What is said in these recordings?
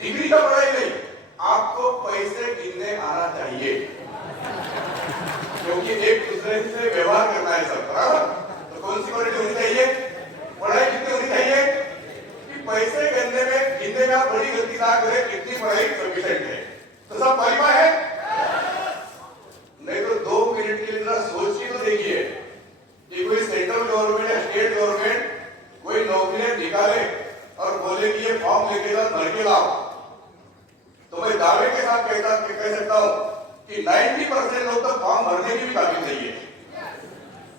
Degree का पढ़ाई नहीं, आपको पैसे गिनने आना चाहिए, क्योंकि एक दूसरे से व्यवहार करना है सब, बराबर। तो कौन सी क्वालिटी होनी चाहिए? पढ़ाई कितनी होनी चाहिए कि पैसे गिनने में आप बड़ी गलती ना करें, कितनी पढ़ाई सफिशिएंट है। तो सब क्वालिफाई है? नहीं तो 2 मिनट के लिए जरा सोच के तो देखिए कि कोई सेंट्रल गवर्नमेंट या स्टेट गवर्नमेंट कोई नौकरियां निकाले और बोले कि ये फॉर्म लेके जाओ, भर के लाओ, तो मैं दावे के साथ कह सकता हूं कि 90% लोग तो फॉर्म भरने की भी काबिल नहीं है,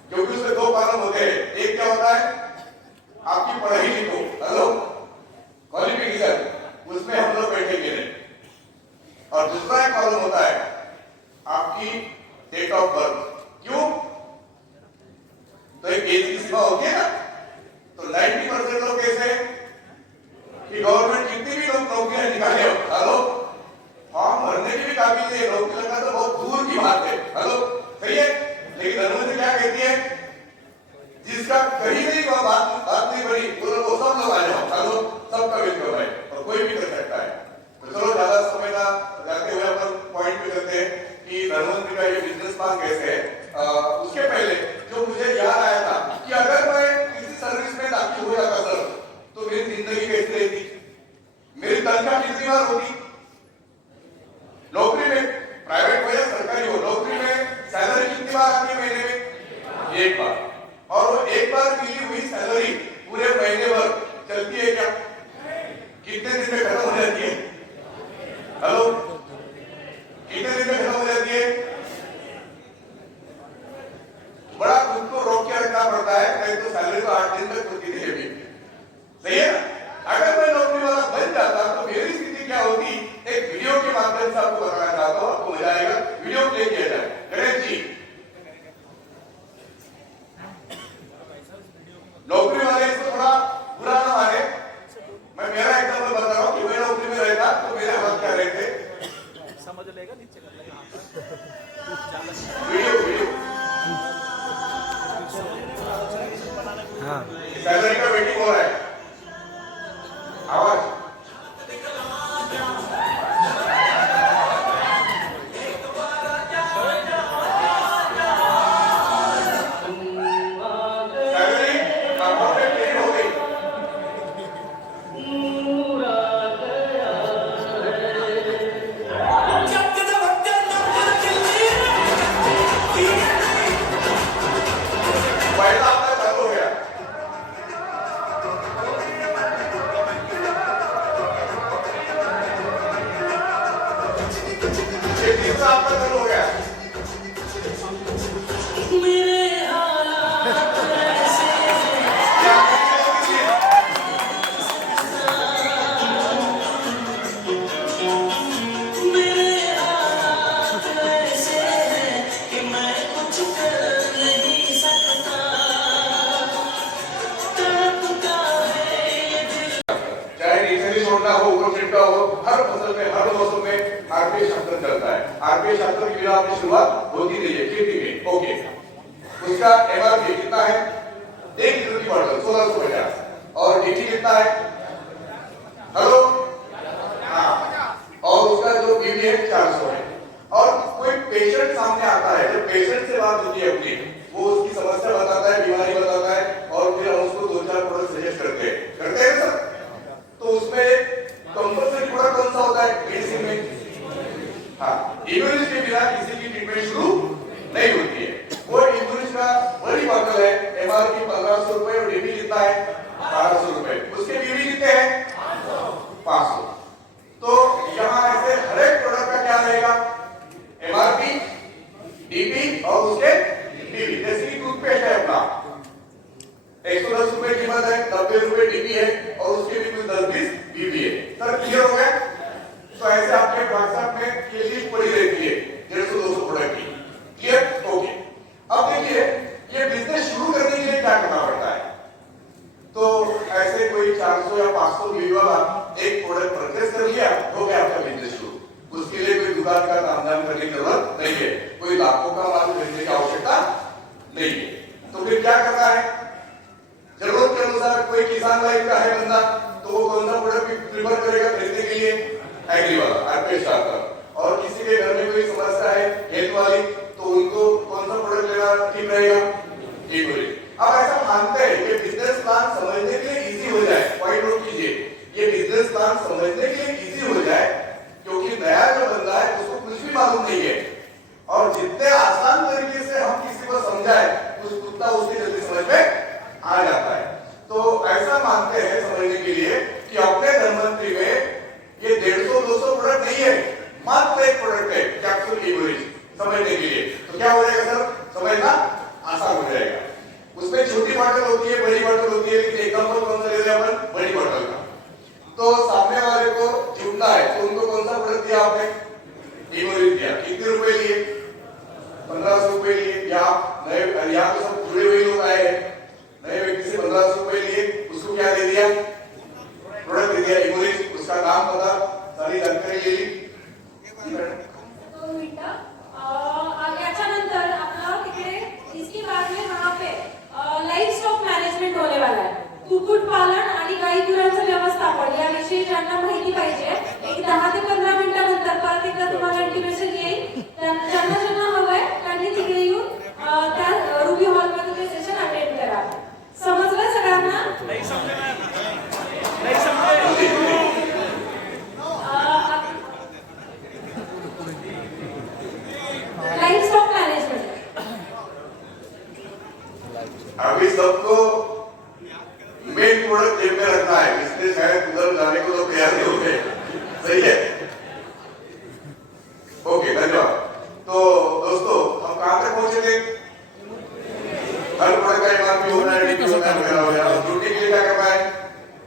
क्योंकि उसमें 2 कॉलम होते हैं। एक क्या होता है? आपकी पढ़ाई लिखो, हेलो, क्वालिफिकेशन, उसमें हम लोग बैठेंगे नहीं। और दूसरा एक कॉलम होता है आपकी डेट ऑफ बर्थ। क्यों? तो एक एज की सीमा होती है ना। तो 90% लोग कैसे कि गवर्नमेंट जितनी भी लोग नौकरियां निकाले हो, हेलो, फॉर्म भरने की भी काबिल नहीं, नौकरी लगना तो बहुत दूर की बात है, हेलो, सही है। लेकिन धर्मों क्या कहती है? जिसका कहीं नहीं बात नहीं बनी, वो सब लोग आ जाओ, हेलो, सबका वेलकम है और कोई भी कर सकता है। तो चलो ज्यादा समय ना जाते हुए अपन पॉइंट पे करते हैं कि धर्मों का ये बिजनेस प्लान कैसे है। उसके पहले जो मुझे याद आया था कि अगर मैं किसी सर्विस में दाखिल हो जाता सर, तो मेरी जिंदगी कैसी रहती, मेरी तनख्वाह कितनी बार होती, नौकरी में, प्राइवेट हो या सरकारी हो, नौकरी में सैलरी कितनी बार आती है महीने में? 1 बार। और वो 1 बार मिली हुई सैलरी पूरे महीने भर चलती है क्या? कितने दिन में खत्म हो जाती है? हेलो, कितने दिन में खत्म हो जाती है? बड़ा खुद को रोक के रखना पड़ता है, नहीं तो सैलरी तो 8 दिन तक होती है। सही है ना? अगर मैं नौकरी वाला बन जाता तो मेरी स्थिति क्या होती, एक वीडियो के माध्यम से आपको बताना चाहता हूं, आपको मजा आएगा। वीडियो प्ले किया जाए। गणेश जी, नौकरी वाले इसको थोड़ा बुरा ना माने, मैं मेरा एग्जाम्पल बता रहा हूं कि मैं नौकरी में रहता तो मेरे हाथ क्या रहते, समझ लेगा, नीचे कर लेगा। वीडियो हाँ, सैलरी का वेटिंग हो रहा है, आवाज हर फसल में, हर मौसम में आरपीए शास्त्र चलता है। आरपीए शास्त्र की बिना आपकी शुरुआत होती नहीं है खेती में। ओके, उसका एमआरपी कितना है? 1 किलो की बॉटल 1650 और डीटी कितना है? हेलो, हाँ, और उसका जो बीवी है 400 है। और कोई पेशेंट सामने आता है, जब पेशेंट से बात होती है अपनी, वो उसकी समस्या बताता है, बीमारी बताता है और फिर हम उसको 2-4 प्रोडक्ट सजेस्ट करते हैं सर। तो उसमें कंपल्सरी प्रोडक्ट कौन सा होता है मेडिसिन में? हाँ, इम्यूनिस्ट के बिना किसी की ट्रीटमेंट शुरू नहीं होती है। वो इम्यूनिस्ट का बड़ी बॉटल है, एमआरपी 1500 रुपए और डीपी कितना है? 1200 रुपए। उसके बीवी कितने हैं? 500। तो यहाँ ऐसे हर एक प्रोडक्ट का क्या रहेगा? एमआरपी, डीपी और उसके बीवी। जैसे कि टूथपेस्ट है अपना, 110 रुपए कीमत है, 90 रुपए डीपी है और उसके भी कुछ 10-20 बीवी है। सर क्लियर हो गया? तो ऐसे आपके व्हाट्सएप में ये लिस्ट पड़ी रहती है 150-200 प्रोडक्ट की। क्लियर? ओके। अब देखिए ये बिजनेस शुरू करने के लिए क्या करना पड़ता है। तो ऐसे कोई 400 या 500 बीवी वाला एक प्रोडक्ट परचेस कर लिया, हो गया आपका बिजनेस शुरू। उसके लिए कोई दुकान का नामधाम करने की जरूरत नहीं है, कोई लाखों का माल खरीदने की आवश्यकता नहीं है। तो फिर क्या करना है? जरूरत के अनुसार कोई किसान लाइन का है बंदा, तो तो वो कौन सा प्रोडक्ट प्रिफर करेगा खरीदने के लिए? एग्री वाला, आरपीएस शास्त्र। और किसी के घर में कोई समस्या है हेल्थ वाली, तो उनको कौन सा प्रोडक्ट लेना ठीक रहेगा? इक्विटी। अब ऐसा मानते हैं कि बिजनेस प्लान समझने के लिए इजी हो जाए, पॉइंट नोट कीजिए, ये बिजनेस प्लान समझने के लिए इजी हो जाए, क्योंकि नया जो बंदा है उसको कुछ भी मालूम नहीं है, और जितने आसान तरीके से हम किसी को समझाए उतना उसकी जल्दी समझ में आ जाता है। तो ऐसा मानते हैं समझने के लिए कि अपने धनवंतरी में ये 150-200 प्रोडक्ट नहीं है, मात्र एक प्रोडक्ट है, कैप्सूल इम्यूनिटी। समझने के लिए तो क्या हो जाएगा सर? समझना आसान हो जाएगा। उसमें छोटी बॉटल होती है, बड़ी बॉटल होती है, लेकिन एग्जांपल कौन सा ले रहे हैं अपन? बड़ी बॉटल का। तो सामने वाले को जुड़ना है तो उनको कौन सा प्रोडक्ट दिया आपने? इम्यूनिटी दिया। कितने रुपए लिए? 1500 रुपए लिए। या नए, यहाँ तो सब जुड़े हुए लोग आए हैं, नए व्यक्ति से 1500 रुपए लिए, उसको क्या दे दिया? प्रोडक्ट दे दिया इम्यूनिटी। उसका नाम पता सारी जानकारी ले ली। याच्या नंतर आपलं तिकडे इसके बाद में वहाँ पे लाईफ स्टॉक मॅनेजमेंट होने वाला है। कुक्कुट पालन आणि गाई गुरांचं व्यवस्थापन याविषयी ज्यांना माहिती पाहिजे, एक 10 ते 15 मिनिटानंतर परत एकदा तुम्हाला इंटिमेशन येईल। ज्यांना हवंय त्यांनी तिकडे येऊन त्या रुबी हॉलमध्ये ते सेशन अटेंड करा। समजलं सगळ्यांना? नहीं समझे लाइफ स्टॉक मैनेजमेंट अभी सबको मेन प्रोडक्ट जेब में रखना है, इसलिए शायद उधर जाने को तो तैयार नहीं होते। सही है, ओके, धन्यवाद। तो दोस्तों हम कहां तक पहुंचे थे? हर प्रोडक्ट का एमआरपी होना है, डीपी होना है, जुड़ने के लिए क्या करना है?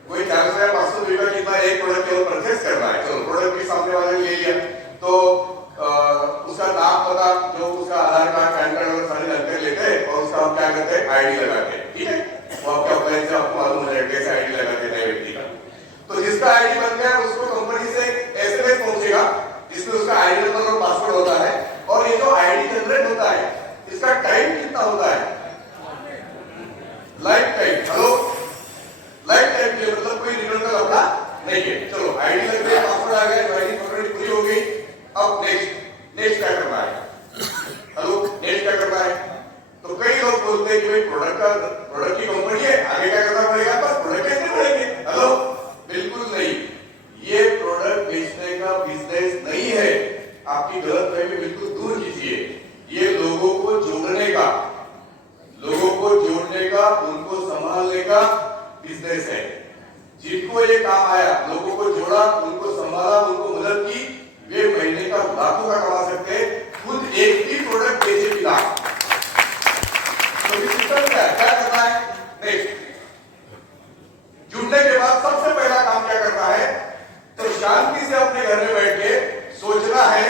कोई 400 या 500 रुपए का कितना एक प्रोडक्ट केवल परचेस करना है। चलो प्रोडक्ट भी सामने वाले ने ले लिया, तो उसका नाम पता, जो उसका आधार कार्ड, पैन कार्ड वगैरह सारी जानकारी लेते हैं, और उसका हम क्या करते हैं? आईडी लगाते हैं। ठीक है, वो आपके ऑफलाइन से आपको मालूम हो जाएगा कैसे आईडी लगाते हैं व्यक्ति का। तो जिसका आईडी बन गया उसको कंपनी से एसएमएस पहुंचेगा जिसमें उसका आईडी नंबर और पासवर्ड होता है, और ये जो आईडी जनरेट होता है इसका टाइम कितना होता है? Life time. Hello, life time के मतलब कोई रिन्यूअल का लफड़ा नहीं है। चलो आईडी लग गई, पासवर्ड आ गया, आईडी पकड़ी पूरी हो गई। अब नेक्स्ट क्या करना है? हेलो, नेक्स्ट क्या करना है? तो कई लोग बोलते हैं कि भाई प्रोडक्ट की कंपनी है, आगे क्या करना पड़ेगा? बस प्रोडक्ट कैसे बढ़ेंगे? हेलो, बिल्कुल नहीं, ये प्रोडक्ट बेचने का बिजनेस नहीं है। आपकी गलतफहमी बिल्कुल दूर कीजिए। ये लोगों को जोड़ने का, उनको संभालने का बिजनेस है। जिनको ये काम आया, लोगों को जोड़ा, उनको संभाला, उनको मदद की, वे महीने का लाखों का कमा सकते हैं, खुद एक भी प्रोडक्ट बेचे बिना। तो सिस्टम क्या करना है? नेक्स्ट, जुड़ने के बाद सबसे पहला काम क्या करना है? तो शांति से अपने घर में बैठ के सोचना है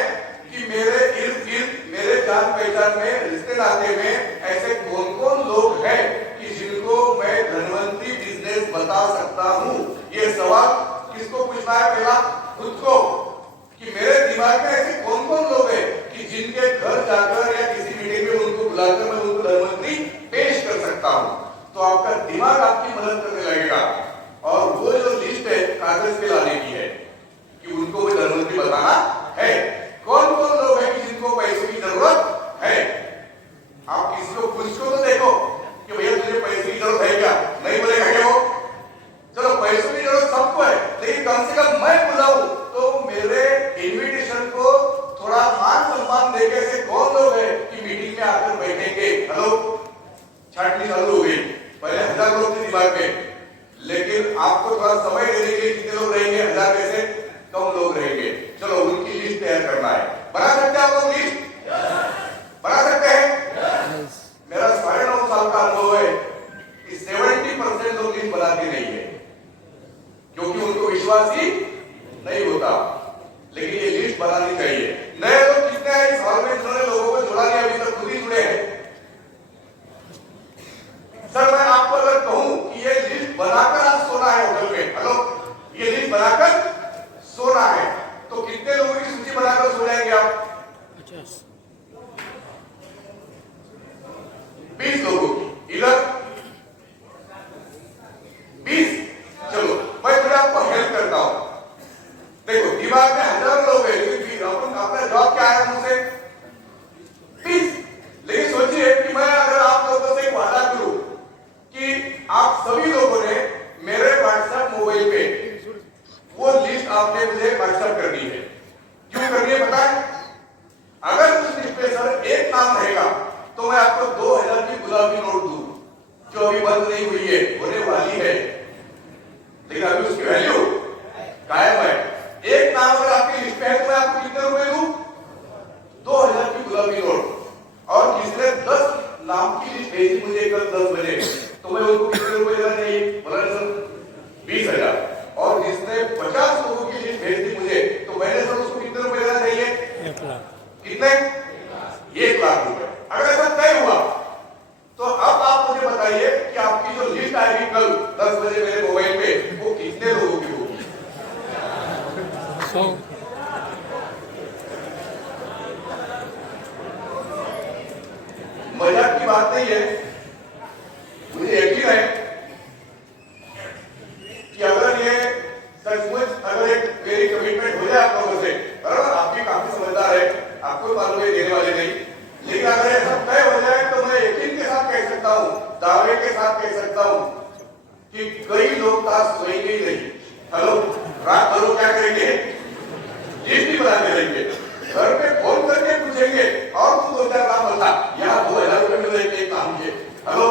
कि मेरे इर्द गिर्द, मेरे जान पहचान में, रिश्ते नाते में ऐसे कौन कौन लोग हैं कि जिनको मैं धनवंतरी बिजनेस बता सकता हूं। ये सवाल किसको पूछना है? पहला खुद को, कि मेरे दिमाग में ऐसे कौन कौन लोग हैं कि जिनके घर जाकर या किसी मीटिंग में उनको बुलाकर मैं उनको धनवंतरी पेश कर सकता हूं। तो आपका दिमाग आपकी मदद करने लगेगा, और वो जो लिस्ट है कागज पे लाने की है कि उनको वो धनवंतरी बताना है। कौन कौन लोग हैं कि जिनको पैसों की जरूरत है? आप किसी को पूछ को तो देखो कि भैया तुझे पैसे की जरूरत है क्या? नहीं बोलेगा क्या वो? चलो पैसों की जरूरत सबको है, लेकिन कम से कम मैं बुलाऊं तो मेरे इनविटेशन को थोड़ा मान सम्मान देके ऐसे कौन लोग हैं कि मीटिंग में आकर बैठेंगे? हेलो, छाटनी चालू हो गई। पहले 1000 लोग थे दिमाग में, लेकिन आपको थोड़ा समय देने के लिए कितने लोग रहेंगे? 1000 में से कम लोग रहेंगे। चलो उनकी लिस्ट तैयार करना है। बना सकते हैं आप लोग लिस्ट? बना सकते हैं? मेरा 9.5 साल का अनुभव है कि 70% लोग लिस्ट बनाते नहीं है, क्योंकि उनको विश्वास ही नहीं होता। लेकिन ये लिस्ट बनानी चाहिए। नए लोग कितने हैं इस हॉल में जिन्होंने लोगों को जुड़ा लिया, अभी तक खुद ही जुड़े हैं? सर मैं आपको अगर कहूं कि ये लिस्ट बनाकर आप सोना है होटल में, हेलो, ये लिस्ट बनाकर सोना है, तो कितने लोगों की सूची बनाकर सो जाएंगे आप? 20 लोगों की। इधर 20। चलो मैं फिर आपको कितने? 1 लाख रुपए। अगर ऐसा तय हुआ तो अब आप मुझे बताइए कि आपकी जो लिस्ट आएगी कल 10 बजे मेरे मोबाइल पे, वो कितने लोगों की होगी? 100। मजाक की बात नहीं है, मुझे यकीन है कि अगर ये सचमुच अगर एक मेरी कमिटमेंट हो जाए आप लोगों से, बराबर, आप भी काफी समझदार है, आपको मालूम है देने वाले नहीं, लेकिन अगर ऐसा तय हो जाए तो मैं यकीन के साथ कह सकता हूं, दावे के साथ कह सकता हूं कि कई लोग ताश सोएंगे ही नहीं। हेलो, रात भर क्या करेंगे? लिस्ट ही बनाते रहेंगे, घर पे फोन करके पूछेंगे और तू 2-4 काम बता, यहाँ 2000 रुपए मिल रहे एक काम के। हेलो,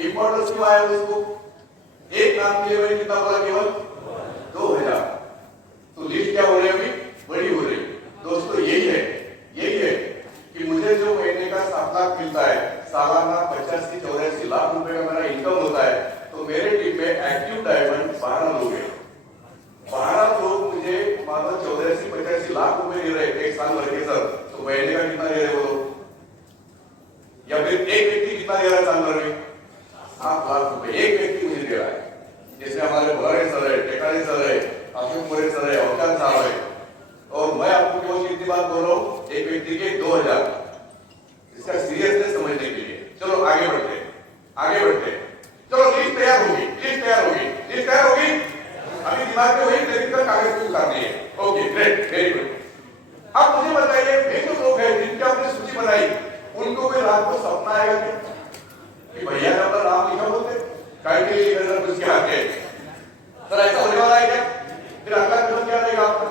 इंपॉर्टेंस क्यों आया उसको? एक काम के लिए मैंने कितना बोला? केवल 2000। तो लिस्ट क्या हो रही है अभी? बड़ी हो रही। दोस्तों यही है कि मुझे जो महीने का 7 लाख मिलता है, सालाना 85 से 84 लाख रुपए का मेरा इनकम होता है, तो मेरे टीम में एक्टिव डायमंड 12 लोग हैं। 12 लोग मुझे मानो 84-85 लाख रुपए दे रहे हैं एक साल भर के सर, तो महीने का कितना दे रहे वो लोग? या फिर एक व्यक्ति कितना दे रहा है साल भर में? 7 लाख रुपए एक व्यक्ति मुझे दे रहा है। जैसे हमारे भरे सर है, टेकानी सर है, अशोक मोरे सर है, औकान साहब है, और मैं आपको केवल कितनी बात बोल रहा हूँ, एक व्यक्ति के 2000। इसका सीरियसनेस समझने के लिए चलो आगे बढ़ते चलो लिस्ट तैयार होगी। अभी दिमाग में वही टेक्निकल कागज को उतारनी है। Okay, great, very good. अब मुझे बताइए, वे जो लोग हैं जिनकी आपने सूची बनाई, उनको कोई रात को सपना आएगा क्या कि भैया ने अपना नाम लिखा बोलते काय के लिए नजर कुछ के आके? सर ऐसा होने वाला है क्या? फिर अगला कदम क्या रहेगा आपका?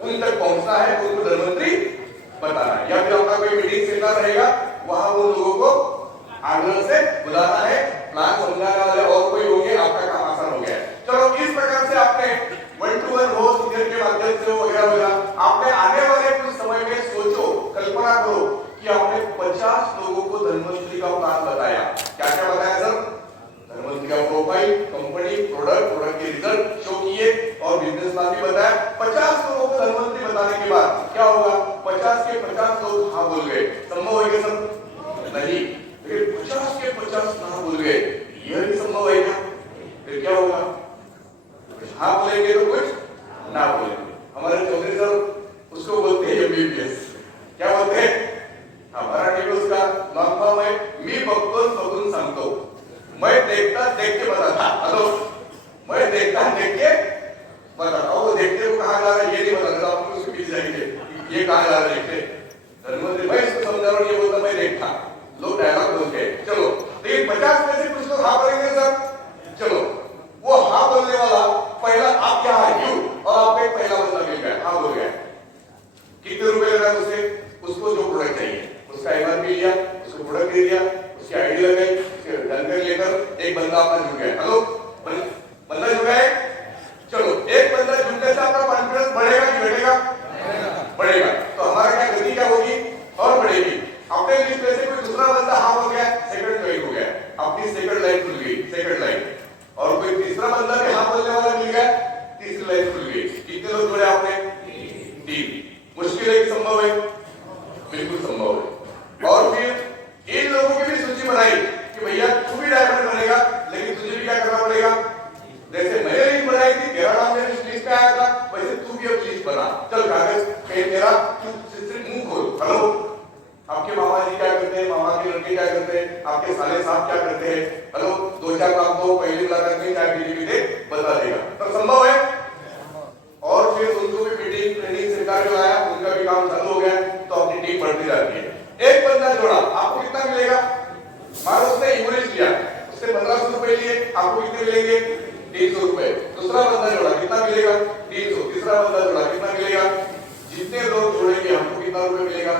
उन तक पहुंचना है, उनको धनवंतरी बताना है, या फिर अपना कोई मीटिंग सेंटर रहेगा, वहां वो लोगों को आग्रह से बुलाना है, प्लान समझाने वाले और कोई होंगे, आपका काम आसान हो गया है। चलो इस प्रकार से आपने 1-to-1 हो, सीनियर के माध्यम से हो, वगैरह आपने आने वाले कुछ समय में सोचो, कल्पना करो कि आपने 50 लोगों को धनवंतरी का प्लान बताया। क्या क्या बताया सर? धनवंतरी का प्रोफाइल, कंपनी, प्रोडक्ट के रिजल्ट शो किए और बिजनेस प्लान भी बताया। 50 लोगों को धनवंतरी बताने के बाद क्या होगा? 50 के 50 लोग हाँ बोल गए। संभव है क्या सर? नहीं। लेकिन 50 के 50 ना बोल गए, यह भी संभव है क्या? फिर क्या होगा? हाँ बोलेंगे तो कुछ ना बोलेंगे। हमारे चौधरी सर उसको बोलते हैं MBBS। क्या बोलते हैं? मराठी में उसका लॉन्ग फॉर्म है, मी बघतो बघून सांगतो, मैं देखता देख के बताता। हेलो, मैं देखता देख के बताता। वो देखते को कहाँ जा रहा है ये नहीं बताता, आप उसके पीछे जाएंगे ये कहाँ जा रहा है देखते। धनवंतरी मैं इसको समझा रहा हूँ, ये बोलता मैं देखता। लोग डायलॉग बोलते हैं। चलो, लेकिन 50 में से कुछ लोग हाँ बोलेंगे सर। चलो, वो हाँ बोलने वाला पहला आप क्या है यू, और आपको एक पहला बंदा मिल गया, हाँ बोल गया। कितने रुपए लगा उसे? उसको जो प्रोडक्ट चाहिए उसका MRP लिया, उसको प्रोडक्ट दे दिया, उसकी आईडी लगाई, उसके जानकारी लेकर एक बंदा अपना जुड़ गया। हेलो, बंदा जुड़ गया। चलो, एक बंदा जुड़ने से आपका कॉन्फिडेंस बढ़ेगा कि घटेगा? बढ़ेगा। तो हमारा क्या गति क्या होगी? और बढ़ेगी। अपने लिस्ट में से कोई दूसरा बंदा हाँ हो गया, सेकंड ज्वाइन हो गया, अपनी सेकंड लाइन खुल गई, सेकंड लाइन, और कोई तीसरा बंदा भी हाँ बोलने वाला मिल गया, तीसरी लाइन खुल गई। कितने लोग जुड़े आपने? 3। मुश्किल है कि संभव है? बिल्कुल संभव है। और फिर इन लोगों की भी सूची बनाई कि भैया तू भी डायमंड बनेगा, लेकिन तुझे भी क्या करना पड़ेगा? जैसे मैंने लिस्ट बनाई थी, तेरा नाम मेरे लिस्ट में आया था, वैसे तू भी अब लिस्ट बना। चल कागज पेन मेरा, तू सिर्फ मुंह खोल। हेलो, आपके मामा जी क्या करते हैं, मामा के लड़के क्या करते हैं, आपके साले साहब क्या करते हैं? हेलो, 2-4 काम तो पहली मुलाकात में चाहे बीजेपी दे बता देगा। तो संभव है। और फिर उनको भी मीटिंग ट्रेनिंग सरकार जो आया, उनका भी काम चालू हो गया, तो अपनी टीम बढ़ती जाती है। एक बंदा जोड़ा, आपको कितना मिलेगा? मानो उसने इंग्लिश लिया, उससे 1500 रुपए लिए, आपको कितने मिलेंगे? 300 रुपए। दूसरा बंदा जोड़ा, कितना मिलेगा? 300। तीसरा बंदा जोड़ा, कितना मिलेगा? जितने लोग जोड़ेंगे हमको कितना रुपए मिलेगा?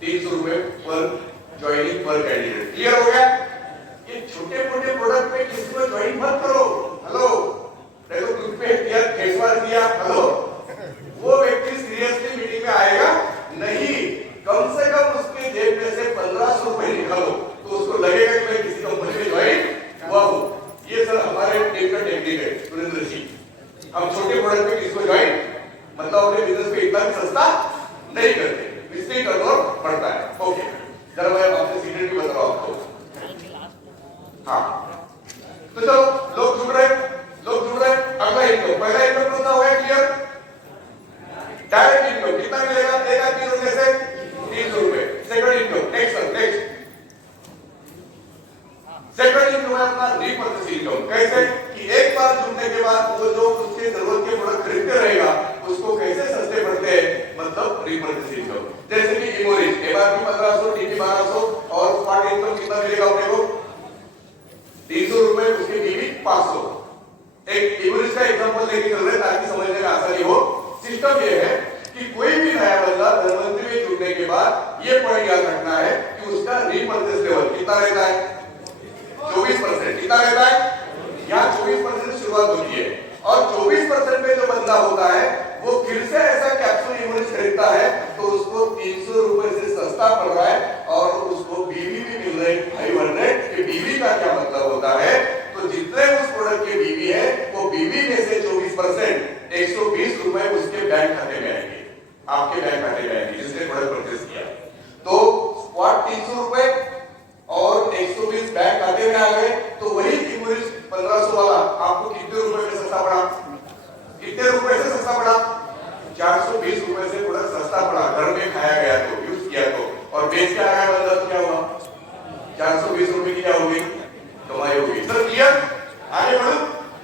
300 रुपए पर ज्वाइनिंग पर कैंडिडेट। क्लियर हो गया? ये छोटे मोटे प्रोडक्ट पे किसी को ज्वाइन मत करो। हेलो, देखो ग्रुप पे दिया, फेसवाश दिया, हेलो, वो व्यक्ति सीरियसली मीटिंग में आएगा नहीं। कम से कम उसके जेब में से 1500 रुपए निकालो, तो उसको लगेगा कि मैं किसी कंपनी में ज्वाइन हुआ हूं। ये सर हमारे टीम का टेक्निक है सुरेंद्र जी। हम छोटे प्रोडक्ट पे किसको ज्वाइन, मतलब अपने बिजनेस पे इतना भी सस्ता नहीं करते, इसलिए कंट्रोल बढ़ता है। ओके, जरा मैं आपसे सीक्रेट भी बता रहा हूं आपको। हाँ, तो चलो लोग जुड़ रहे, अगला इनकम, पहला इनकम कितना हो गया क्लियर? डायरेक्ट इनकम कितना मिलेगा? एक आदमी जुड़ने से 300 रुपए। Second income, next second income है अपना रीपर्चेस इनकम। कैसे कि एक बार जुड़ने के बाद वो जो उसके जरूरत के प्रोडक्ट खरीदते रहेगा उसको कैसे सस्ते पड़ते हैं, मतलब रीपर्चेस इनकम। जैसे कि इमोरिज एमआरपी 1500, टीपी 1200 और स्मार्ट इनकम कितना मिलेगा अपने को? 300 रुपए, उसके बीवी 500। एक इमोरिज का एग्जांपल लेके चल रहे ताकि समझने में आसानी हो। सिस्टम ये है कि कोई भी नया बंदा धनवंतरी में जुड़ने के बाद ये पॉइंट याद रखना है कि उसका रीपर्चेस लेवल कितना रहता है? 24%। कितना रहता है? यहाँ 24% शुरुआत होती है और 24% में जो बंदा होता है वो फिर से ऐसा कैप्सूल इमोरिज खरीदता है तो उसको 300 रुपए से सस्ता पड़ रहा है और उसको बीवी भी मिल रही है 500 के। बीवी का क्या मतलब होता है? तो जितने उस प्रोडक्ट के बीवी है वो बीवी में से 24% 120 रुपए उसके बैंक खाते में आएंगे, आपके बैंक खाते में आएंगे जिसने प्रोडक्ट परचेस किया। तो स्पॉट 300 रुपए और 120 बैंक खाते में आ गए तो वही इमोरिज 1500 वाला आपको कितने रुपए में सस्ता पड़ा? कितने रुपए से सस्ता पड़ा? 420 रुपए से प्रोडक्ट सस्ता पड़ा। घर में खाया गया तो, यूज किया तो, और बेच के आया बंदा तो क्या हुआ? 420 रुपए की क्या होगी? कमाई होगी। Sir clear? आगे बढ़ो।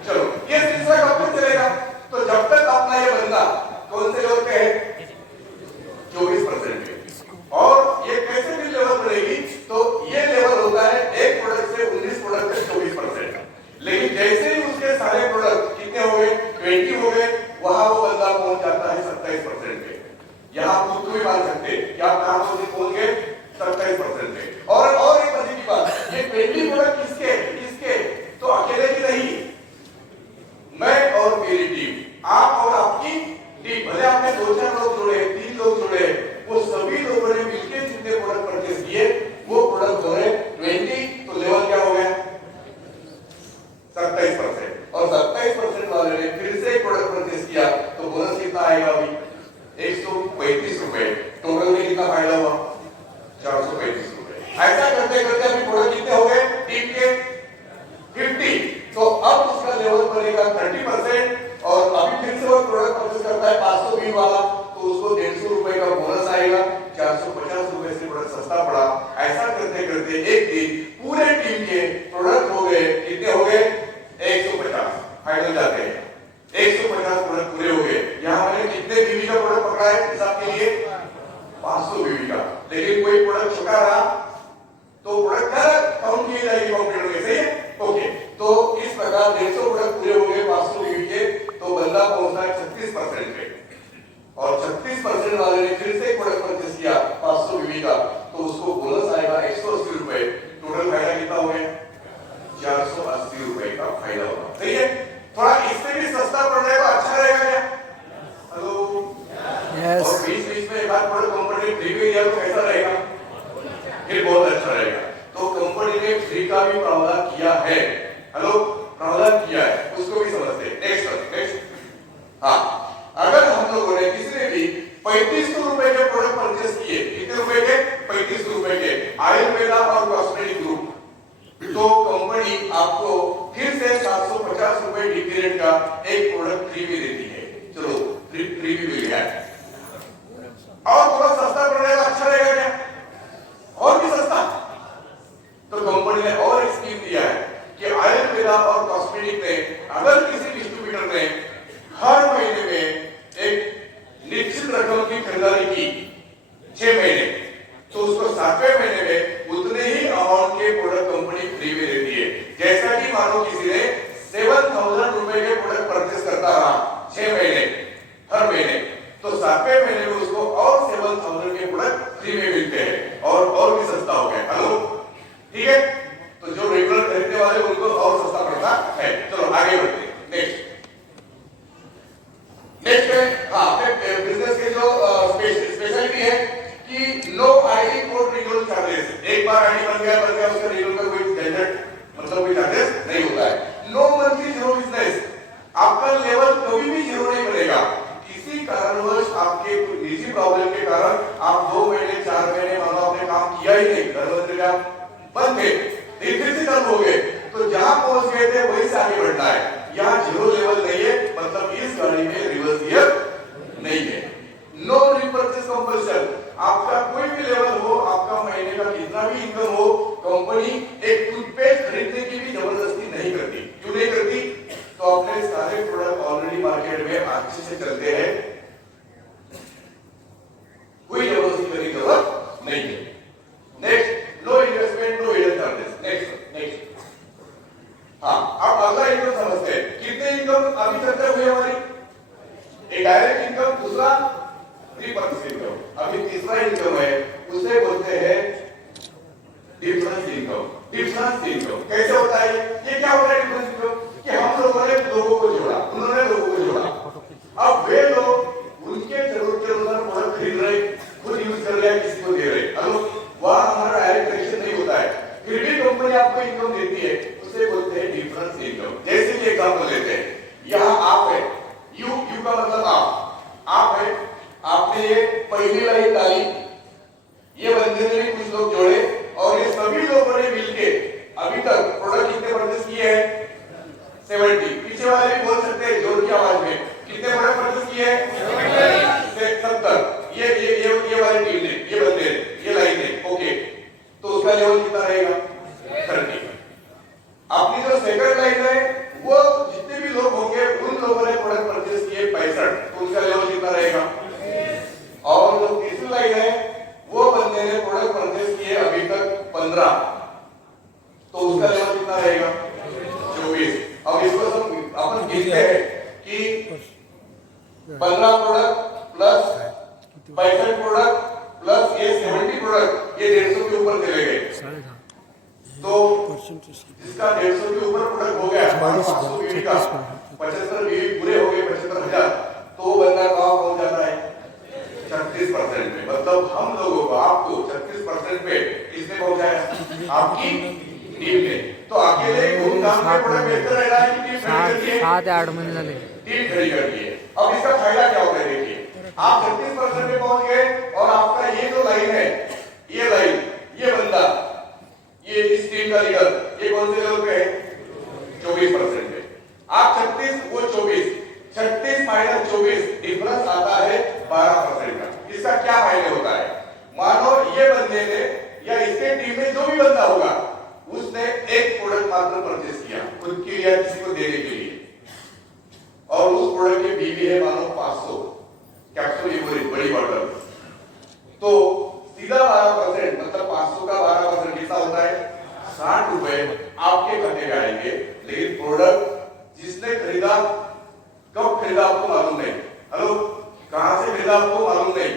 चलो ये सिलसिला कब तक चलेगा? तो जब तक अपना ये बंदा कौन से लेवल पे है? 24% पे। और ये कैसे भी लेवल बढ़ेगी? तो ये लेवल होता है एक प्रोडक्ट से 19 प्रोडक्ट से 24%। लेकिन जैसे ही उसके सारे प्रोडक्ट कितने हो गए? 20 हो गए, वहां वो बंदा पहुंच जाता है 27% पे। यहां खुद को भी मान सकते हैं कि आप कहां पहुंच गए? 27% पे। और एक मजे की बात, ये 20 प्रोडक्ट किसके? तो अकेले की नहीं, मैं और मेरी टीम, आप और आपकी टीम। भले आपने 2-4 लोग जुड़े, 3 लोग जुड़े, वो सभी लोगों ने मिलकर जितने प्रोडक्ट परचेस किए वो प्रोडक्ट हो रहे 20, तो लेवल क्या हो गया? 27%। और 27% वाले ने फिर से एक प्रोडक्ट परचेस किया तो बोनस कितना आएगा? अभी 135 रुपए। टोटल में कितना फायदा हुआ? 435 रुपए। ऐसा करते करते अभी प्रोडक्ट कितने हो गए टीम के? 50। तो अब उसका लेवल बनेगा 30% और अभी फिर से वो प्रोडक्ट परचेस करता है 520 वाला तो उसको 150 रुपए का बोनस आएगा। 450 रुपए से प्रोडक्ट सस्ता पड़ा। ऐसा करते करते एक दिन पूरे टीम के प्रोडक्ट हो गए, कितने हो गए? 150। फाइनल जाते हैं 150 प्रोडक्ट पूरे हो गए। यहाँ मैंने कितने बीवी का प्रोडक्ट पकड़ा है हिसाब के लिए? 500 बीवी का। लेकिन कोई प्रोडक्ट छोटा रहा तो प्रोडक्ट क्या काउंट किए जाएगी कंप्यूटर में, सही है? ओके, तो इस प्रकार 150 प्रोडक्ट पूरे हो गए 500 बीवी के, तो बंदा पहुंचता है 36% पे। और 36% वाले ने फिर से एक प्रोडक्ट परचेस किया 500 बीवी का तो उसको बोनस आएगा 180 रुपए। टोटल फायदा कितना हो गया? 480 रुपए का फायदा होगा, सही है? थोड़ा इससे भी सस्ता पड़ जाएगा, अच्छा रहेगा क्या? Hello, yes. और बीच में एक बार प्रोडक्ट कंपनी ने फ्री में दिया तो कैसा रहेगा? फिर बहुत अच्छा रहेगा। तो कंपनी ने फ्री का भी प्रावधान किया है। हेलो, प्रावधान किया है, उसको भी समझते हैं। नेक्स्ट। हाँ, अगर हम लोगों ने किसी ने भी 3500 रुपए के प्रोडक्ट परचेस किए, कितने रुपए के? 3500 रुपए के, आयुर्वेदा और कॉस्मेटिक ग्रुप, तो कंपनी आपको फिर से 750 रुपए डीपी रेट का एक प्रोडक्ट फ्री में देती है। चलो फ्री भी मिल गया और थोड़ा सस्ता पड़ जाएगा, अच्छा रहेगा क्या? और भी सस्ता। तो कंपनी ने और एक स्कीम दिया है कि आयुर्वेदा और कॉस्मेटिक में अगर किसी डिस्ट्रीब्यूटर ने हर महीने में एक निश्चित रकम की खरीदारी की 6 महीने, तो उसको 7वें महीने में उतने ही अमाउंट के प्रोडक्ट कंपनी फ्री में देती है। जैसा कि मानो किसी ने 7000 रुपए के प्रोडक्ट परचेस करता रहा 6 महीने हर महीने, तो 7वें महीने में उसको और 7000 के प्रोडक्ट फ्री में मिलते हैं और भी सस्ता हो गया। हेलो, ठीक है? तो जो रेगुलर खरीदने वाले उनको और सस्ता पड़ता है। चलो आगे बढ़ते हैं। नेक्स्ट है, हाँ, अपने बिजनेस के जो स्पेशलिटी है कि no ID code renewal charges. एक बार आईडी बन गया उसका रिन्यूअल का कोई झंझट, मतलब कोई चार्जेस नहीं होता है। नो मंथली जीरो बिजनेस, आपका लेवल कभी भी जीरो नहीं बनेगा। किसी कारणवश आपके निजी के कारण आप 2 महीने 4 महीने मानो आपने काम किया ही नहीं, घर बंद करके आप बंद थे, फिर से चालू हो गए, तो जहां पहुंच गए थे वहीं से आगे बढ़ना है। यहाँ 0 लेवल नहीं है, मतलब इस गाड़ी में रिवर्स गियर नहीं है। नो रिपर्चेस कंपल्सन, आपका कोई भी लेवल हो, आपका महीने का कितना भी इनकम हो, कंपनी एक टूथपेस्ट खरीदने की भी जबरदस्ती नहीं करती। क्यों नहीं करती? तो अपने सारे प्रोडक्ट ऑलरेडी मार्केट में अच्छे से चलते हैं, कोई जबरदस्ती करने की जरूरत नहीं है। Next, no investment, no hidden charges. Next हाँ, अब अगला इनकम समझते हैं। कितने इनकम अभी चर्चा हुई हमारी? एक डायरेक्ट इनकम, दूसरा रिपर्चेस इनकम, अभी तीसरा इनकम है, उसे बोलते हैं डिफरेंस इनकम। डिफरेंस इनकम कैसे होता है? ये क्या होता है डिफरेंस इनकम? कि हम लोगों ने लोगों को जोड़ा, उन्होंने लोगों को जोड़ा, अब वे लोग उनके जरूरत के अनुसार प्रोडक्ट खरीद रहे, खुद यूज कर रहे हैं, किसी को दे रहे। हेलो, वहां हमारा डायरेक्ट कनेक्शन नहीं होता है, फिर भी कंपनी आपको इनकम देती है, उसे बोलते हैं डिफरेंस इनकम। जैसे कि एग्जांपल लेते हैं, यहाँ आप है, यू का मतलब आप है, आपने ये पहली लाइन डाली, ये बंदे ने भी कुछ लोग जोड़े, और ये सभी लोगों ने मिलके अभी तक प्रोडक्ट कितने परचेस किए हैं? 70। पीछे वाले भी बोल सकते हैं जोर की आवाज में, कितने प्रोडक्ट परचेस किए हैं? 70। ये वाली टीम ने, ये बंदे ने, ये लाइन ने, ओके, तो उसका लेवल कितना रहेगा? 30। अपनी जो सेकंड लाइन है, वो जितने भी लोग होंगे उन लोगों ने प्रोडक्ट परचेस किए 65, तो उसका लेवल कितना रहेगा? और जो तीसरी लाइन है, वो बंदे ने प्रोडक्ट परचेस किए अभी तक 15, तो उसका लेवल कितना रहेगा? 24। अब इसको अपन गिनते हैं कि 15 प्रोडक्ट प्लस 65 प्रोडक्ट प्लस ये 70 प्रोडक्ट, ये 150 के ऊपर चले गए, तो इसका 150 के ऊपर प्रोडक्ट हो गया 500 बीवी का, 75 बीवी पूरे हो गए 75,000, तो बंदा कहां पहुंच जाता है? 36% में। मतलब हम लोगों को, आपको 36% पे किसने पहुंचाया? आपकी टीम ने। तो अकेले धूमधाम में प्रोडक्ट बेचकर रहना है कि टीम खड़ी करती है? 7-8 महीने झाले, टीम खड़ी करती है। अब इसका फायदा क्या होता है? देखिए, आप 36% पे पहुंच गए, और आपका ये जो लाइन है, ये लाइन, ये बंदा, ये इस टीम का लीडर, ये कौन से लेवल पे है? 24% पे। आप 36, वो 24, 36 माइनस 24, डिफरेंस आता है 12% का। इसका क्या फायदा होता है? मानो ये बंदे ने या इसके टीम में जो भी बंदा होगा, उसने एक प्रोडक्ट मात्र परचेस किया खुद के लिए या किसी को देने के लिए, और उस प्रोडक्ट की बीवी है मानो 500 कैप्सूल यूरिन बड़ी बॉटल, तो सीधा 12%, मतलब 500 का 12% कितना होता है? 60 रुपए आपके खाते में आएंगे। लेकिन प्रोडक्ट जिसने खरीदा, कब खरीदा आपको मालूम नहीं। हेलो, कहां से खरीदा आपको मालूम नहीं।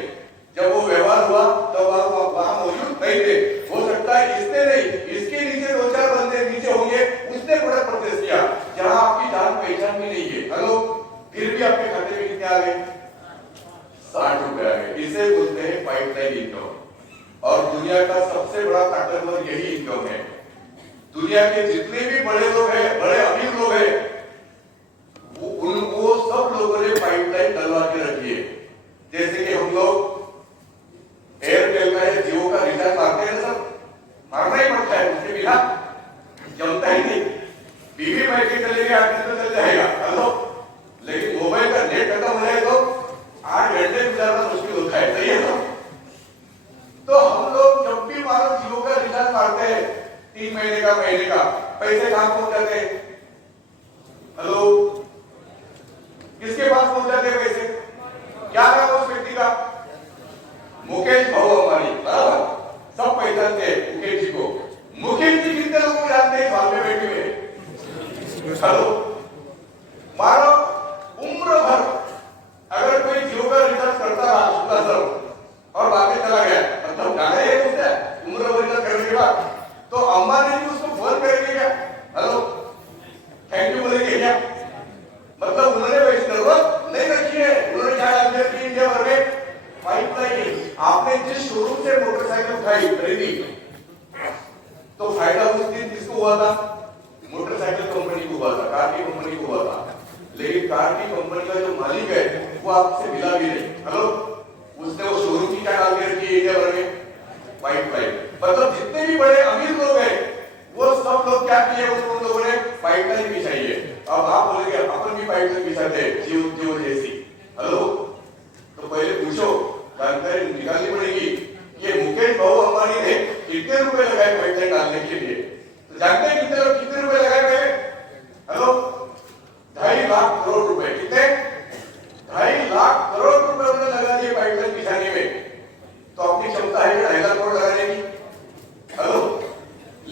जब वो व्यवहार हुआ तब आप वहां मौजूद नहीं थे। हो सकता है इसने नहीं, इसके नीचे 2-4 बंदे नीचे होंगे, उसने प्रोडक्ट परचेस किया जहां आपकी जान पहचान भी नहीं है। हेलो, फिर भी आपके खाते में कितने आ गए? 60 रुपए आ गए। इसे बोलते हैं पाइपलाइन इनकम। और दुनिया का सबसे बड़ा ताकतवर यही इनकम है। दुनिया के जितने भी बड़े लोग हैं, बड़े अमीर लोग हैं, वो सब लोगों ने पाइपलाइन डलवा के रखी है। जैसे कि हम लोग एयरटेल का या जियो का रिचार्ज मारते हैं, सब मारना ही पड़ता है, उसके बिना जमता ही नहीं। बीवी बैठ के चलेगी, 8 दिन तो चल जाएगा, हेलो, लेकिन मोबाइल का नेट खत्म हो जाए तो 8 घंटे गुजारना मुश्किल होता है। सही है? तो हम लोग जब भी मानो जियो का रिचार्ज मारते हैं 3 महीने का, महीने का, पैसे कहां पहुंच जाते हैं? हेलो, किसके पास पहुंच जाते हैं पैसे? क्या नाम उस व्यक्ति का? मुकेश भाऊ अंबानी, बराबर, सब पहचानते हैं मुकेश जी को। मुकेश जी कितने लोगों को जानते हैं हाल में बैठे हुए? हेलो, मानो उम्र भर अगर कोई जियो का रिचार्ज करता रहा सुबह सब और बाद में चला गया, मतलब जाना है उससे उम्र भर रिचार्ज करने के बाद, तो अंबानी जी उसको फोन करेंगे क्या? हेलो, थैंक यू बोलेंगे क्या? मतलब उन्होंने वैसी जरूरत नहीं रखी है। उन्होंने क्या डाल दिया कि इंडिया भर में पाइपलाइन। आपने जिस शोरूम से मोटरसाइकिल उठाई, खरीदी, तो फायदा उस दिन किसको हुआ था? मोटरसाइकिल कंपनी को हुआ था, कार की कंपनी को हुआ था। लेकिन कार की कंपनी का जो मालिक है वो आपसे मिला भी नहीं। हेलो, उसने वो शोरूम की क्या डाल के रखी है इंडिया भर में? पाइपलाइन। मतलब जितने भी बड़े अमीर लोग हैं वो सब लोग क्या किए, उन लोगों ने पाइपलाइन बिछाई है। अब आप बोलेंगे अपन भी पाइपलाइन बिछाते हैं जीव जैसी। हेलो, तो पहले पूछो, जानकारी निकालनी पड़ेगी। ये मुकेश भाऊ अंबानी ने कितने रुपए लगाए पाइपलाइन डालने के लिए? तो जानते हैं कितने रुपए लगाए पहले? हेलो, 2.5 लाख करोड़ रुपए। कितने? 2.5 लाख करोड़ रुपए उन्होंने लगा दिए पाइपलाइन बिछाने में। तो अपनी क्षमता है 2.5 लाख करोड़ लगाने की? हेलो,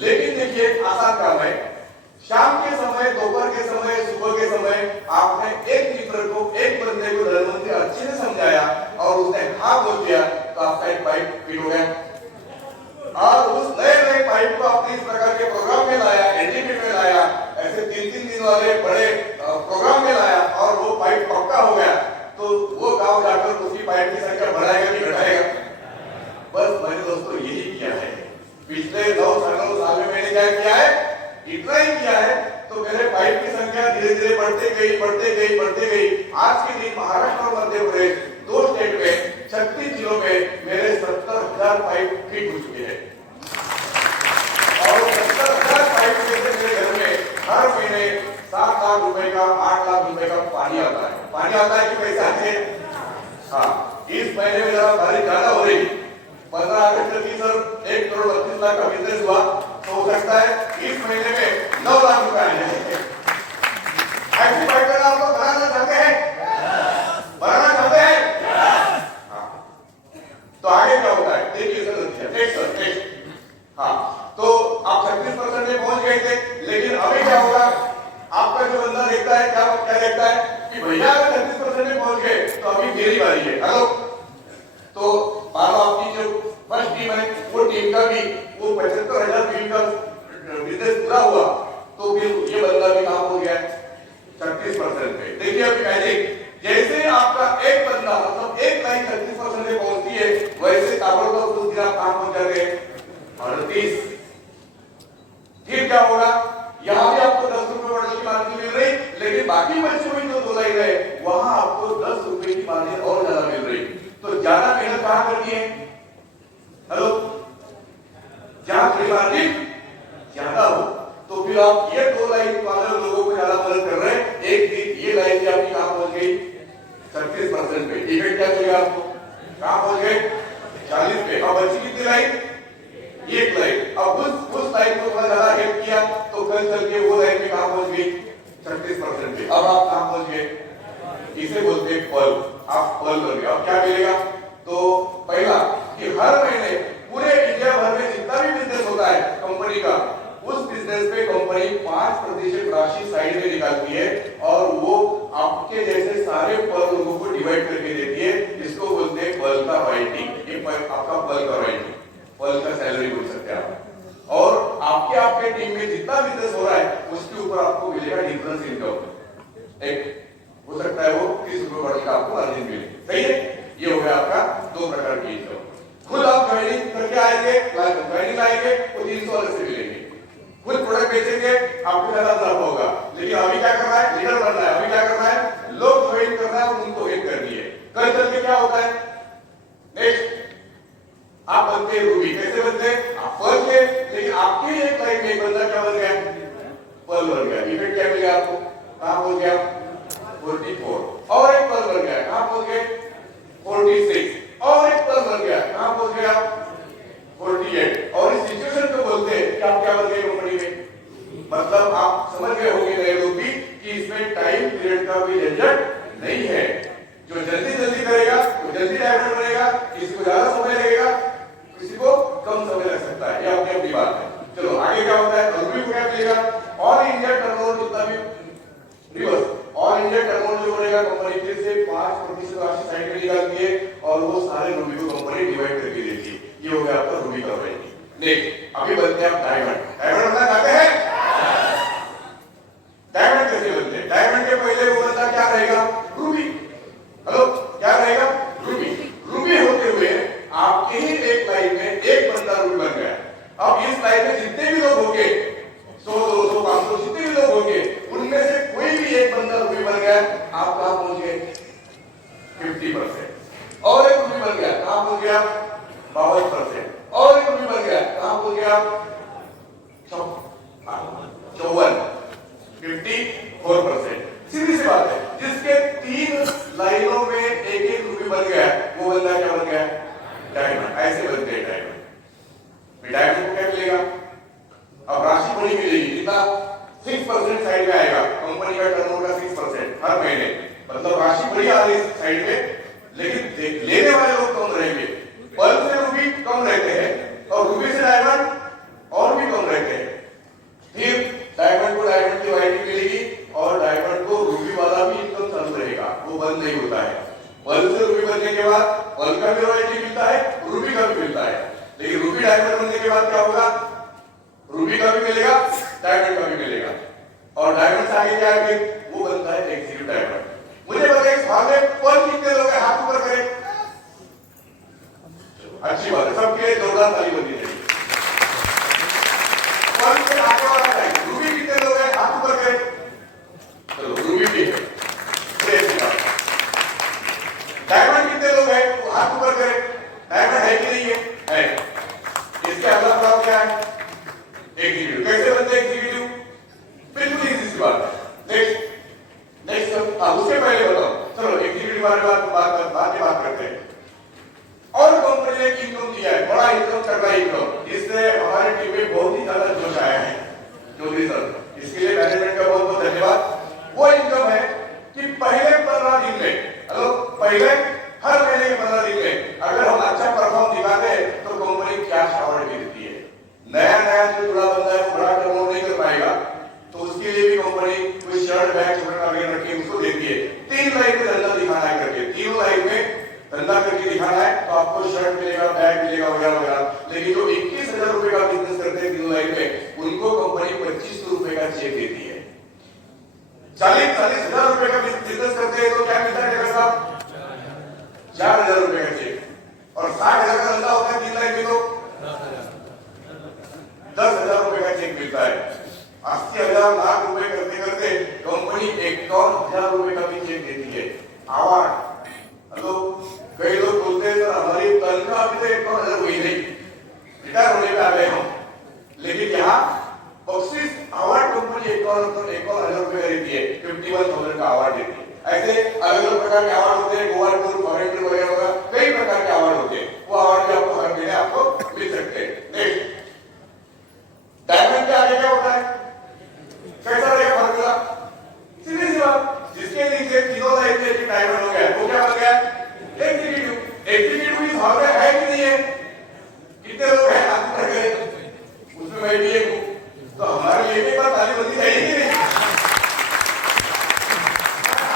लेकिन देखिए आसान काम है। शाम के समय, दोपहर के समय, सुबह के समय आपने एक मित्र को, एक बंदे को प्रधानमंत्री अच्छे से समझाया और उसने हाँ बोल दिया तो आपका एक पाइप फिट हो गया। और उस नए पाइप को आपने इस प्रकार के प्रोग्राम में लाया, एनडीपी में लाया, ऐसे 3-3 दिन वाले बड़े प्रोग्राम में लाया और वो पाइप पक्का हो गया। तो वो गांव जाकर उसकी पाइप की संख्या बढ़ाएगा कि घटाएगा? बस मेरे दोस्तों यही किया है पिछले 9 साल में। मैंने क्या किया है? इतना ही किया है। तो मेरे पाइप की संख्या धीरे धीरे बढ़ते गई। आज के दिन महाराष्ट्र और मध्य प्रदेश 2 स्टेट में 36 जिलों में मेरे 70,000 पाइप फिट हो चुके हैं। और 70,000 पाइप में से मेरे घर में हर महीने 7 लाख रुपए का, 8 लाख रुपए का पानी आता है। पानी आता है कि पैसे आते हैं? हाँ, इस महीने में जरा बारिश ज्यादा हो रही। 15 अगस्त की सर 1 करोड़ 32 लाख का बिजनेस हुआ, तो हो सकता है इस महीने में 9 लाख रुपए आ जाएंगे। ऐसी पाइपलाइन आप लोग बनाना चाहते हैं? बनाना चाहते हैं? हाँ। तो आगे क्या होता है देखिए सर, नेक्स्ट। हाँ, तो आप 36% में पहुंच गए थे, लेकिन अभी क्या होगा? आपका जो बंदा देखता है क्या देखता है कि भैया अगर 36% में पहुंच गए तो अभी मेरी बारी है। हेलो, तो मानो आपकी जो फर्स्ट टीम है वो टीम का भी वो 75,000 टीम का बिजनेस पूरा हुआ, तो फिर ये बंदा भी काम हो गया 36% पे। देखिए अभी मैजिक, जैसे आपका एक बंदा मतलब एक लाइन 36% पे पहुंचती है, वैसे ताबड़तोड़ उस दिन आप काम पहुंच जाते हैं 38। फिर क्या होगा? यहाँ भी आपको 10 रुपए बढ़ने की मार्जिन मिल रही, लेकिन बाकी बच्चों में जो 2 लाइन है वहां आपको 10 रुपए की मार्जिन और ज्यादा मिल रही। तो ज्यादा मेहनत कहां करनी है? हेलो, जहां थोड़ी मार्जिन ज्यादा हो, तो फिर आप ये 2 लाइन वाले लोगों को ज्यादा मदद कर रहे हैं। एक दिन ये लाइन भी आपकी कहां पहुंच गई? 36% पे। इफेक्ट क्या करेगा आपको? कहां पहुंच गए? 40 पे। अब बची कितनी लाइन? एक लाइन। अब उस लाइन को थोड़ा ज्यादा हेल्प किया तो कल चल के वो लाइन में कहां पहुंच गई? 36% पे। अब आप कहां पहुंच गए? इसे बोलते हैं पल। आप पल बन गए। अब क्या मिलेगा? तो पहला कि हर महीने पूरे इंडिया भर में जितना भी बिजनेस होता है कंपनी का, उस बिजनेस पे कंपनी 5% राशि साइड में निकालती है और वो आपके जैसे सारे पल लोगों को डिवाइड करके देती है। इसको बोलते हैं पल का राइटिंग। ये आपका पल का राइटिंग, पल का सैलरी बोल सकते हैं आप। और आपके टीम में जितना बिजनेस हो रहा है उसके ऊपर आपको मिलेगा डिफरेंस इनकम। एक हो सकता है वो 30 रुपए बढ़ का आपको मार्जिन मिले। सही है? ये हो गया आपका 2 प्रकार की इनकम। खुद आप ज्वाइनिंग करके आएंगे, ज्वाइनिंग लाएंगे वो 300 अलग से मिलेंगे। खुद प्रोडक्ट बेचेंगे आपको ज्यादा लाभ होगा। लेकिन अभी क्या करना है? लीडर बनना है। अभी क्या करना है? लोग ज्वाइन करना है और उनको हेल्प करनी है। कल चल के क्या होता है? नेक्स्ट आप बनते हैं रूबी। कैसे बनते हैं? आप पल के, लेकिन आपके एक लाइन में एक बंदा क्या बन गया? पल बन गया। इफेक्ट क्या मिल गया आपको? कहां पहुंच गया? 44। और एक पल बन गया। कहां पहुंच गए? 46। और एक पल बन गया। कहां पहुंच गया? 48। और इस सिचुएशन को बोलते हैं कि आप क्या बन गए कंपनी में? मतलब आप समझ गए होंगे नए लोग भी कि इसमें टाइम पीरियड का भी झंझट नहीं है। जो जल्दी करेगा वो जल्दी डायमंड बनेगा, किसी को ज्यादा समय लगेगा, किसी को कम समय लग सकता है। ये अपनी अपनी बात है। चलो आगे क्या होता है? रूबी को क्या मिलेगा? ऑल इंडिया टर्नओवर जितना भी रिवर्स ऑल इंडिया टर्नओवर जो बनेगा कंपनी फिर से 5% राशि साइड में निकालती है और वो सारे रूबी को कंपनी डिवाइड करके देती है। ये हो गया आपका रूबी का राइटिंग। नेक्स्ट अभी बनते हैं आप डायमंड। डायमंड बनना चाहते हैं? डायमंड कैसे बनते हैं? डायमंड के पहले वो बनता क्या रहेगा? रूबी। हेलो, क्या रहेगा? रूबी। रूबी होते हुए आपके ही एक लाइन में एक बंदा रूबी बन गया। अब इस लाइन में जितने भी लोग होंगे 100, 200, 500 जितने भी लोग होंगे उनमें से कोई भी एक बंदा रूबी बन गया, आप कहां पहुंच गए? 50%। और एक रूबी बन गया, 52%। और एक रूबी बन गया, कहां बोल गया आप? 54%। सीधी सी बात है, जिसके 3 लाइनों में एक एक रूबी बन गया वो बंदा क्या बन गया? डायमंड। ऐसे बनते हैं डायमंड। डायमंड को क्या मिलेगा? अब राशि बड़ी मिलेगी, कितना? 6% साइड में आएगा। कंपनी का टर्नओवर का 6% हर महीने, मतलब राशि बड़ी आ रही है साइड में, लेकिन लेने वाले लोग कम रहेंगे। पर्ल से रूबी कम रहते हैं और रूबी से डायमंड और भी कम रहते हैं। फिर डायमंड को डायमंड की वैरायटी मिलेगी और डायमंड को रूबी वाला भी इनकम चालू रहेगा, वो बंद नहीं होता है। पर्ल से रूबी बनने के बाद पर्ल का भी वैरायटी मिलता है, रूबी का भी मिलता है। लेकिन रूबी डायमंड बनने के बाद क्या होगा? रूबी का भी मिलेगा, डायमंड का भी मिलेगा। और डायमंड से आगे क्या है? फिर वो बनता है एग्जीक्यूटिव डायमंड। मुझे बताइए इस भाग में पर्ल कितने लोग हैं? हाथ ऊपर करें। अच्छी बात है, सबके लिए जोरदार ताली बनी है। पर्ल से आगे वाला है, रूबी कितने लोग हैं? हाथ ऊपर करें। चलो रूबी भी है। डायमंड कितने लोग हैं? हाथ ऊपर करें। डायमंड है कि नहीं है? है। इसके अगला पड़ाव क्या है? एग्जीक्यूटिव। कैसे बनते हैं एग्जीक्यूटिव? बिल्कुल इजी सी बात है। नेक्स्ट उसके पहले बताओ, चलो एग्जीक्यूटिव बारे में बात करते हैं। और कंपनी ने इनकम दिया है, बड़ा इनकम कर रहा है इनकम, जिससे हमारी टीम में बहुत ही ज्यादा जोश आया है। चौधरी सर, इसके लिए मैनेजमेंट का बहुत बहुत धन्यवाद। वो इनकम है कि पहले 15 दिन में, पहले हर महीने के 15 दिन में अगर हम अच्छा परफॉर्म दिखाते हैं तो कंपनी कैश अवार्ड भी देती है। नया जो जुड़ा बंदा है वो बड़ा टर्नओवर नहीं कर पाएगा, तो उसके लिए भी कंपनी कोई शर्ट बैग छोटा वगैरह रख के उसको देती है। 3 लाइन में धंधा दिखाना है करके, 3 लाइन में धंधा करके दिखाना है तो आपको शर्ट मिलेगा, बैग मिलेगा वगैरह वगैरह। लेकिन जो 21,000 रुपए का बिजनेस करते हैं 3 लाइन में, उनको कंपनी 2500 रुपए का चेक देती है। 40,000 रुपए का बिजनेस करते हैं तो क्या मिलता है साहब? 4,000 रुपए का चेक। और 60,000 का धंधा होता है 3 लाइन में तो 10,000 रुपए का चेक मिलता है। 80,000 लाख रुपए करते करते कंपनी 51,000 रुपए का भी चेक देती है। अवार्ड, कई लोग बोलते हैं सर हमारी तनख्वाह अभी तो 51,000 हुई नहीं, रिटायर होने पे आ गए हम, लेकिन यहाँ बख्शीश अवार्ड कंपनी 51,000 रुपए देती है, 51,000 का अवार्ड देती है। ऐसे अलग अलग प्रकार के अवार्ड होते हैं, गोल्ड टूर फॉरेन वगैरह, कई प्रकार के अवार्ड होते हैं, वो अवार्ड भी आपको हर महीने आपको मिल सकते हैं। नेक्स्ट, डायमंड के आगे क्या होता है? कैसा रहेगा फॉर्मूला? सीधी सी बात, जिसके नीचे तीनों लाइन में एक डायमंड हो गया वो क्या बन गया? एग्जीक्यूटिव। एग्जीक्यूटिव इस भाग में है कि नहीं है? कितने लोग हैं? हाथ ऊपर करें। उसमें मैं भी एक हूं, तो हमारे लिए भी बात ताली बंदी चाहिए कि नहीं?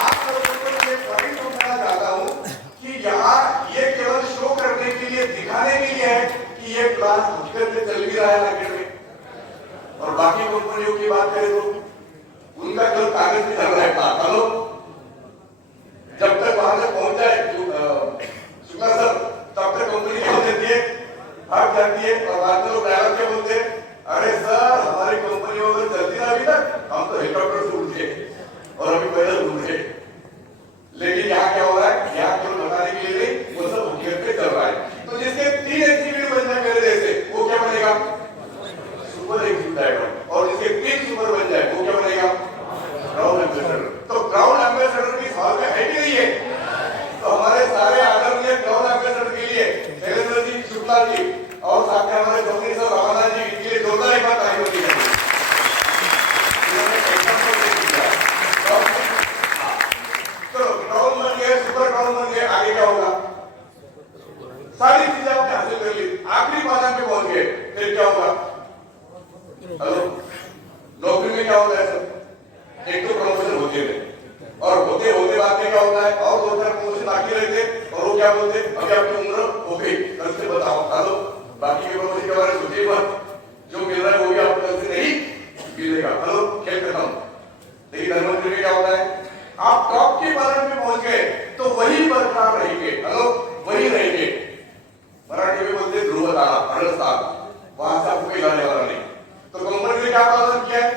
आप लोगों को ये पॉइंट बताना चाहता हूं कि यहाँ ये केवल शो करने के लिए, दिखाने के लिए है कि ये प्लान हकीकत में चल भी रहा है मार्केट में। और बाकी कंपनियों की बात करें तो उनका केवल कागज भी चल रहा है। हेलो, जब तक वहां तक पहुंच जाए शुक्ला सर, तब तक कंपनी क्या देती है? भाग जाती है। और बाद में लोग डायलॉग क्या बोलते हैं? अरे सर हमारी कंपनी अगर चलती ना अभी तक, हम तो हेलीकॉप्टर से उड़ते और अभी पैदल घूम रहे। लेकिन यहाँ क्या हो रहा है? यहाँ केवल बताने के लिए नहीं, वो सब हकीकत पे चल रहा है। तो जिसके 3 एग्जीक्यूटिव बन जाए मेरे जैसे, वो क्या बनेगा? Super executive diamond. और जिसके 3 सुपर बन जाए वो क्या बनेगा? Crown ambassador. तो क्राउन एम्बेसडर की भाग में है कि नहीं है? तो हमारे सारे आदरणीय क्राउन एम्बेसडर के लिए शैलेंद्र जी, शुक्ला जी और साथ में हमारे चौधरी सर, रामाना जी, इनके लिए जोरदार एक बार ताली होती है। चलो क्राउन बन गए, सुपर क्राउन बन गए, आगे क्या होगा? सारी चीजें आपने हासिल कर ली, आखिरी पायदान पे पहुंच गए, फिर क्या होगा? हेलो, नौकरी में क्या होता है सर? एक तो प्रमोशन होते हैं और होते होते बाद में क्या होता है? और 2-4 प्रमोशन बाकी रहते और वो क्या बोलते? अभी आपकी उम्र हो गई, कल से बताओ। हेलो, बाकी के प्रमोशन के बारे में सोचिए मत, जो मिल रहा है वो भी आपको कल से नहीं मिलेगा। हेलो, खेल खत्म। लेकिन धनवंतरी में क्या होता है? आप टॉप के पालन में पहुंच गए तो वही बरकरार रहेंगे। हेलो, वही रहेंगे। मराठी में बोलते ध्रुव तारा, वहां से आपको जाने वाला नहीं। तो कंपनी ने क्या पालन किया है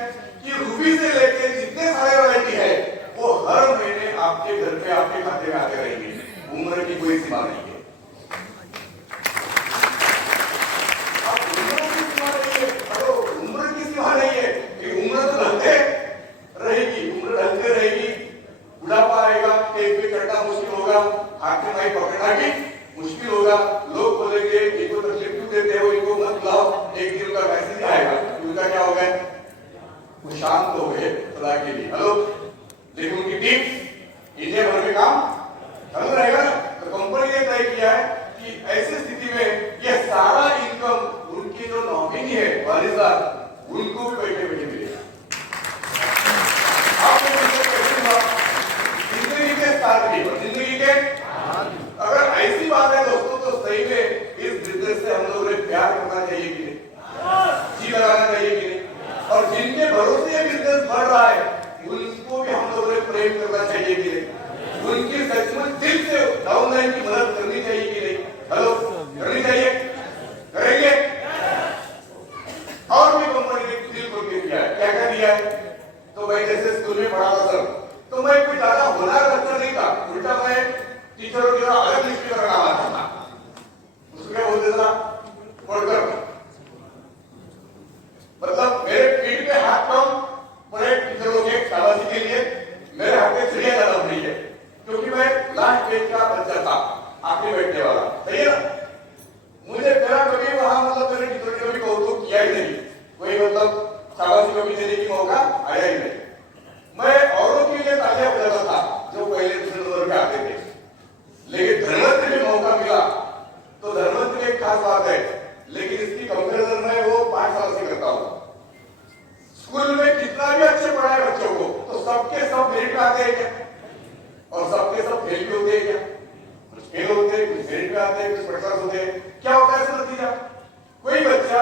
कि रूबी से लेके जितने सारे वैरायटी है वो हर महीने आपके घर पे, आपके खाते में आते रहेंगे। उम्र की कोई सीमा नहीं है। वो शांत हो गए सदा के लिए। हेलो, लेकिन उनकी टीम इंडिया भर में काम चल रहेगा ना। तो कंपनी ने तय किया है कि ऐसी स्थिति में ये सारा इनकम उनकी जो नॉमिनी है वारिसदार, उनको भी बैठे बैठे मिलेगा। जिंदगी के साथ भी, जिंदगी के अगर ऐसी बात है दोस्तों, तो सही में इस बिजनेस से हम लोगों ने प्यार करना चाहिए कि नहीं, जी लगाना चाहिए कि नहीं, और जिनके भरोसे ये बिजनेस बढ़ रहा है उनको भी हम लोगों ने प्रेम करना चाहिए कि नहीं, उनकी सचमुच दिल से डाउनलाइन की मदद करनी चाहिए कि नहीं। हेलो, करनी चाहिए, करेंगे। और भी कंपनी ने दिल खोल के किया है, क्या क्या दिया है। तो मैं जैसे स्कूल में पढ़ा था सर, तो मैं कोई ज्यादा होनहार बच्चा नहीं था, उल्टा मैं टीचरों की अलग लिस्ट में नाम आता था। उसको क्या बोलते था, पढ़कर, मतलब मेरे पीठ पे हाथ कम पड़े टीचरों के शाबाशी के लिए, मेरे हाथ में चिड़िया ज्यादा पड़ी है, क्योंकि मैं लास्ट बेंच का बच्चा था, आखिरी बैठने वाला। सही है ना। मुझे मेरा कभी वहां मतलब मेरे टीचर ने कभी कौतुक किया ही नहीं, कोई मतलब शाबाशी कभी देने की मौका आया ही नहीं। मैं औरों के लिए तालियां बजाता था जो पहले दूसरे नंबर पे आते थे, लेकिन धर्मवंत में मौका मिला तो धर्मवंत में एक खास बात है, लेकिन इसकी कंपैरिजन मैं वो 5 साल से करता हूँ। स्कूल में कितना भी अच्छे पढ़ाए बच्चों को, तो सबके सब मेरिट में आते हैं क्या, और सबके सब फेल भी होते हैं क्या, कुछ फेल होते हैं, कुछ मेरिट में आते हैं, कुछ फर्स्ट होते हैं। क्या होता है इसका नतीजा, कोई बच्चा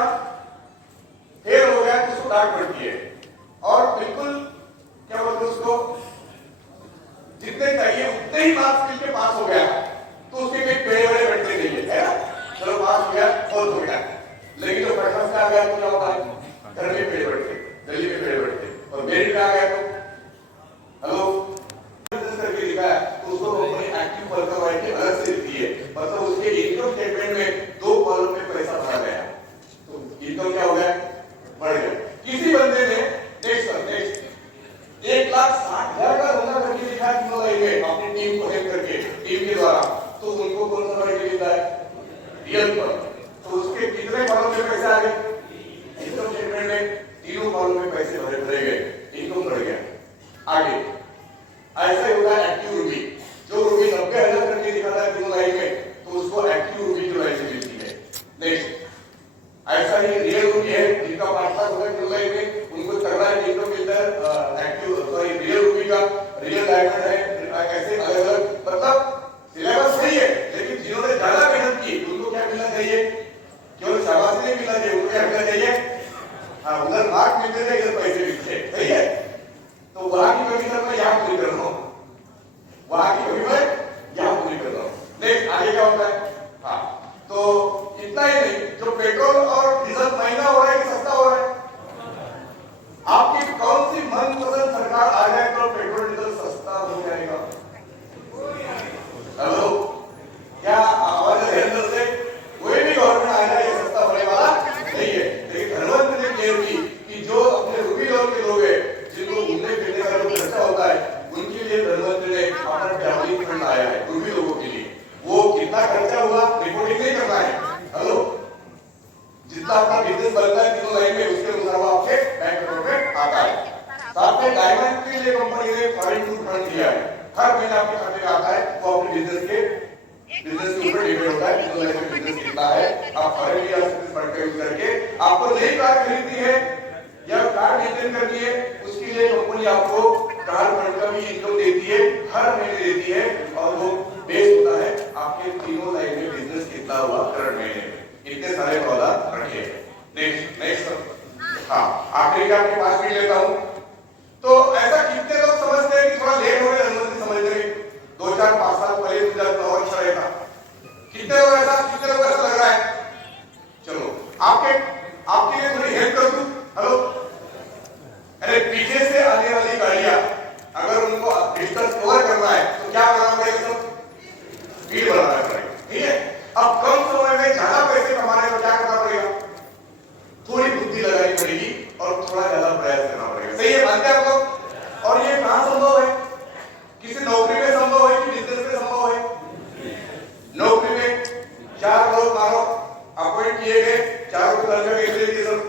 फेल हो गया तो उसको डांट पड़ती है, और बिल्कुल क्या बोलते हैं उसको, जितने चाहिए उतने ही मार्क्स मिलके पास हो गया तो उसके कई पेड़े बड़े बैठते नहीं है ना, चलो पास हो गया बहुत हो गया। लेकिन जो फर्स्ट क्लास में आ गया तो क्या होता है, घर में पेड़ बैठते, दिल्ली में पेड़ बैठते, और मेरिट में आ गया तो हेलो करके लिखा है तो उसको कंपनी एक्टिव वर्कर वाइट की अलग से लिखी है, मतलब उसके इनकम स्टेटमेंट में 2 कॉलम में पैसा भरा गया, तो इनकम क्या हो गया, बढ़ गया। किसी बंदे ने नेक्स्ट 1,60,000 का धंधा करके दिखाया अपनी टीम को हेल्प करके, टीम के द्वारा, तो उनको कौन सा राइट मिलता है, रियल पर, तो उसके कितने कॉलम में पैसे आ गए, इनकम स्टेटमेंट में 3 कॉलम में पैसे भरे गए, इनकम बढ़ गया। आगे ऐसा ही होता है एक्टिव रूबी, जो रूबी 90,000 करके दिखाता है तीनों लाइन में, तो उसको एक्टिव रूबी की लाइन मिलती है। नेक्स्ट ऐसा ही रियल रूबी है, जिनका 5 लाख होगा तीनों लाइन में, उनको तगड़ा इनकम मिलता है एक्टिव, सॉरी रियल रूबी का, रियल डायमंड है, ऐसे अलग अलग, मतलब सिलेबस सही है, लेकिन जिन्होंने ज्यादा मेहनत की उनको क्या मिलना चाहिए, केवल शाबाशी नहीं मिलना चाहिए, उनको क्या मिलना चाहिए, हाँ उधर मार्क मिलते थे, इधर पैसे मिलते हैं। सही है, तो वहां की कमी सर मैं यहाँ पूरी कर रहा हूँ, वहां की कमी मैं यहाँ पूरी कर रहा हूँ। नेक्स्ट आगे क्या होता है, हाँ तो इतना ही नहीं, जो पेट्रोल और डीजल महंगा हो रहा है कि सस्ता हो रहा है, आपकी कौन सी मनपसंद सरकार आ जाए तो पेट्रोल डीजल सस्ता हो जाएगा। हेलो, क्या आवाज है अंदर से, कोई भी गवर्नमेंट आ जाए सस्ता होने वाला नहीं है। लेकिन धर्मवंत ने क्लियर की कि जो अपने रूबी लोग के लोग हैं, जिनको घूमने फिरने का जो खर्चा होता है, उनके लिए धर्मवंत ने अपना ट्रैवलिंग फंड आया है रूबी लोगों के लिए। वो कितना खर्चा हुआ रिपोर्टिंग नहीं करना है, हेलो जितना आपका बिजनेस बनता है तीनों लाइन में, उसके अनुसार वो आपके बैंक अकाउंट में आता है। साथ में डायमंड के लिए कंपनी ने फॉरेन टूर फंड दिया है, हर महीने आपके खाते में आता है, वो अपने बिजनेस के ऊपर डिपेंड होता है, तीनों लाइन में बिजनेस कितना है, आप फॉरेन या बिजनेस फंड का यूज करके आपको नई कार खरीदनी है या कार मेंटेन करनी है, उसके लिए कंपनी आपको कार फंड का भी इनकम देती है, हर महीने देती है, और वो बेस होता है आपके तीनों लाइन में बिजनेस कितना हुआ करंट महीने में। इतने सारे पौधा रखे। नेक्स्ट हाँ आखिरी का आपके 5 मिनट लेता हूं। तो ऐसा कितने लोग समझते हैं कि थोड़ा लेट हो गया धर्मवंत समझने में, 2, 4, 5 साल पहले मुझे और अच्छा रहेगा, कितने लोग ऐसा लग रहा है। चलो आपके लिए थोड़ी हेल्प कर दूं। हेलो, अरे पीछे से आने वाली गाड़ियां अगर उनको डिस्टेंस कवर करना है तो क्या करना पड़ेगा, स्पीड बढ़ाना पड़ेगा, ठीक है। अब कम समय में ज्यादा पैसे कमाने को क्या करना पड़ेगा, थोड़ी बुद्धि लगानी पड़ेगी और थोड़ा ज्यादा प्रयास करना पड़ेगा। सही है, मानते हैं आप लोग। और ये कहां संभव है, किसी नौकरी में संभव है कि बिजनेस में संभव है। नौकरी में 4 लोग मारो अपॉइंट किए गए, 4 को खर्चा कैसे देंगे सब,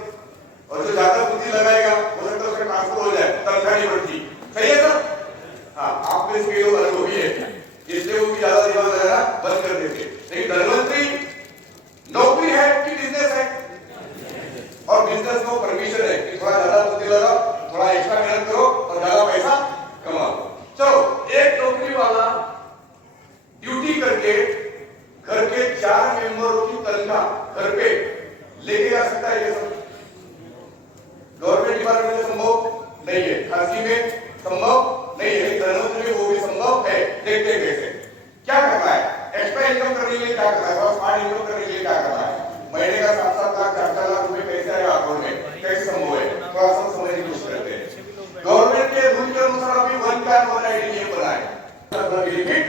और जो ज्यादा बुद्धि लगाएगा हो सकता है उसका ट्रांसफर हो जाए, तनख्वाह नहीं बढ़ती। सही है सर? हाँ, आप में से कई लोग अनुभवी है, इसलिए वो भी ज्यादा दिमाग लगाना बंद कर देते। लेकिन धनवंतरी नौकरी है कि बिजनेस है? और बिजनेस को परमिशन है कि थोड़ा ज्यादा बुद्धि लगाओ, थोड़ा एक्स्ट्रा मेहनत करो और ज्यादा पैसा कमाओ। चलो, एक नौकरी वाला ड्यूटी करके घर के 4 मेंबरों की तनख्वाह घर पे लेके जा सकता है? ये सब गवर्नमेंट डिपार्टमेंट में संभव नहीं है, खासगी में संभव नहीं है, धनवंतरी में वो भी संभव है। देखते कैसे क्या करना है, एक्स्ट्रा इनकम करने के लिए क्या करना है, स्मार्ट इनकम करने के लिए क्या करना है, महीने का 7-7 लाख 4-4 लाख रुपए कैसे आएगा अकाउंट में, कैसे संभव है, थोड़ा सा समझने की कोशिश करते हैं। गवर्नमेंट के रूल के अनुसार अभी 1 पैन 1 आईडी नियम बना है, बेनिफिट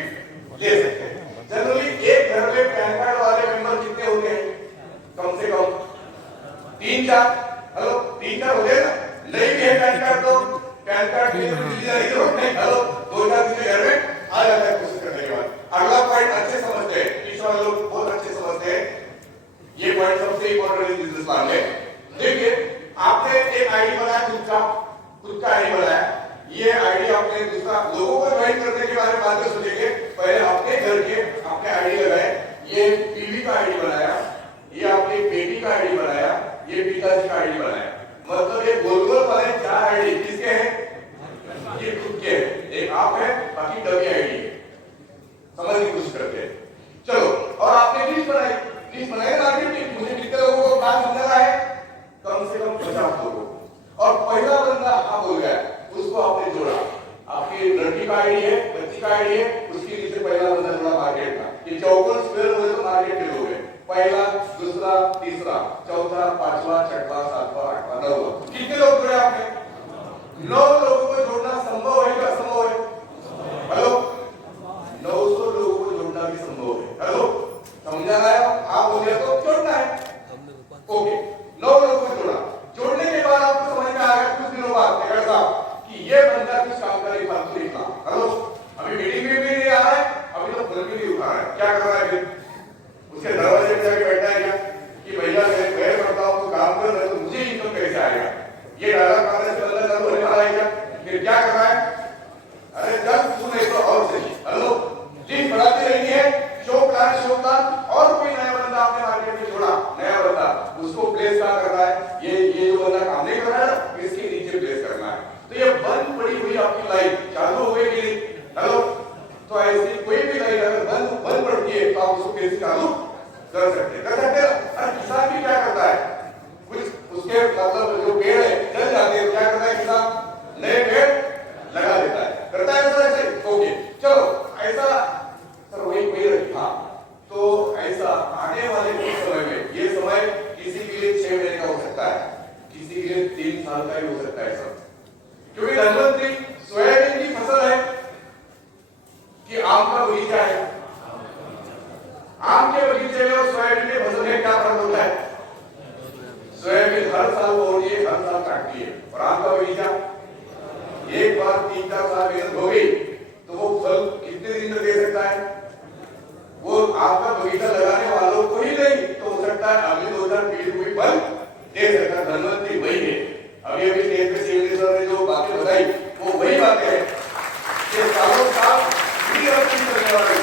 ले सकते हैं। जनरली एक घर में पैन कार्ड वाले मेंबर कितने होते हैं? कम से कम 3-4। हेलो, 3-4 होते हैं ना? नहीं भी है पैन कार्ड तो पैन कार्ड के लिए नहीं, हेलो 2-4 दिन घर में आ जाता है कोशिश करने के बाद। अगला पॉइंट अच्छे समझते हैं, पीछे वाले लोग बहुत अच्छे समझते हैं, ये पॉइंट सबसे इंपॉर्टेंट है बिजनेस प्लान में। देखिए, आपने एक आईडी बनाया, खुद का आईडी बनाया, ये आईडी आपने दूसरा लोगों को ज्वाइन करने के बारे में बाद में सोचेंगे, पहले अपने घर के आपने आईडी लगाए, ये बीवी का आईडी बनाया, ये आपकी बेटी का आईडी बनाया, ये पिताजी का आईडी बनाया, मतलब ये गोल-गोल वाले 4 आईडी किसके हैं? ये खुद के हैं, एक आप है, बाकी डमी आईडी है। समझने की कोशिश करते हैं। चलो, और आपने लिस्ट बनाई मार्केट की, मुझे कितने लोगों को प्लान समझना है? कम से कम 50 लोगों। और पहला बंदा हाँ बोल गया, उसको आपने जोड़ा, आपकी लड़की का आईडी है, बच्ची का आईडी है, उसके नीचे पहला बंदा जोड़ा मार्केट का। ये चौकोर स्क्वायर हुए तो मार्केट के लोग हैं, पहला, दूसरा, तीसरा, चौथा, 5वां, 6वां, 7वां, 8वां, 9वां, कितने लोग जुड़े आपने? 9 लोगों को जोड़ना संभव है क्या? संभव है। हेलो, 900 लोगों को जोड़ना भी संभव है। हेलो, समझा रहा है? आप बोलिए तो जोड़ना है। ओके, 9 लोगों को जोड़ा, जोड़ने के बाद आपको समझ में आ गया कुछ दिनों बाद कि ये बंदा कुछ काम करे, फालतू नहीं था। हेलो, अभी मीटिंग में भी नहीं आ रहा है, अभी तो फोन भी नहीं उठा रहा है, क्या कर रहा है फिर? उसके दरवाजे पे जाके बैठा है क्या कि भैया मैं करता हूँ तो काम कर, तो मुझे इनकम कैसे आएगा? ये डायलॉग मारने से बंदा चालू होने वाला है क्या? फिर क्या कर रहा है? अरे जब तू नहीं तो और सही। हेलो, लिस्ट बढ़ाते रहेंगे, शो प्लान और कोई नया बंदा आपने मार्केट में जोड़ा, नया बंदा, उसको प्लेस कहाँ करना है? ये जो बंदा काम नहीं कर रहा है ना, इसके नीचे प्लेस करना है। तो ये बंद पड़ी हुई आपकी लाइन चालू हो गई कि नहीं? हेलो, तो ऐसी कोई भी लाइन अगर बंद पड़ती है तो आप उसको कैसे चालू कर सकते हैं? अरे किसान भी क्या करता है, कुछ उसके मतलब जो पेड़ है जल जाते हैं, क्या करता है किसान? नए पेड़ लगा देता है, करता है ऐसा? ऐसे ओके, चलो ऐसा सर वही रखा। तो ऐसा आने वाले कुछ समय में, ये समय किसी के लिए 6 महीने का हो सकता है, किसी के लिए 3 साल का ही हो सकता है सर, क्योंकि धनवंतरी सोयाबीन की फसल है कि आम का बगीचा है? आम के बगीचे में और सोयाबीन के फसल में क्या फर्क होता है? सोयाबीन हर साल बोती है, हर साल काटती है, और आम का बगीचा एक बार 3-4 साल मेहनत हो गई तो वो फल कितने दिन तक दे सकता है? वो आपका बगीचा लगाने वालों को ही नहीं तो हो सकता है अगली 2-4 पीढ़ी को भी फल दे सकता है। धनवंतरी वही है। अभी स्टेज पे सीएम सर ने जो बातें बताई वो वही बातें हैं कि सालों साल करने वाला है।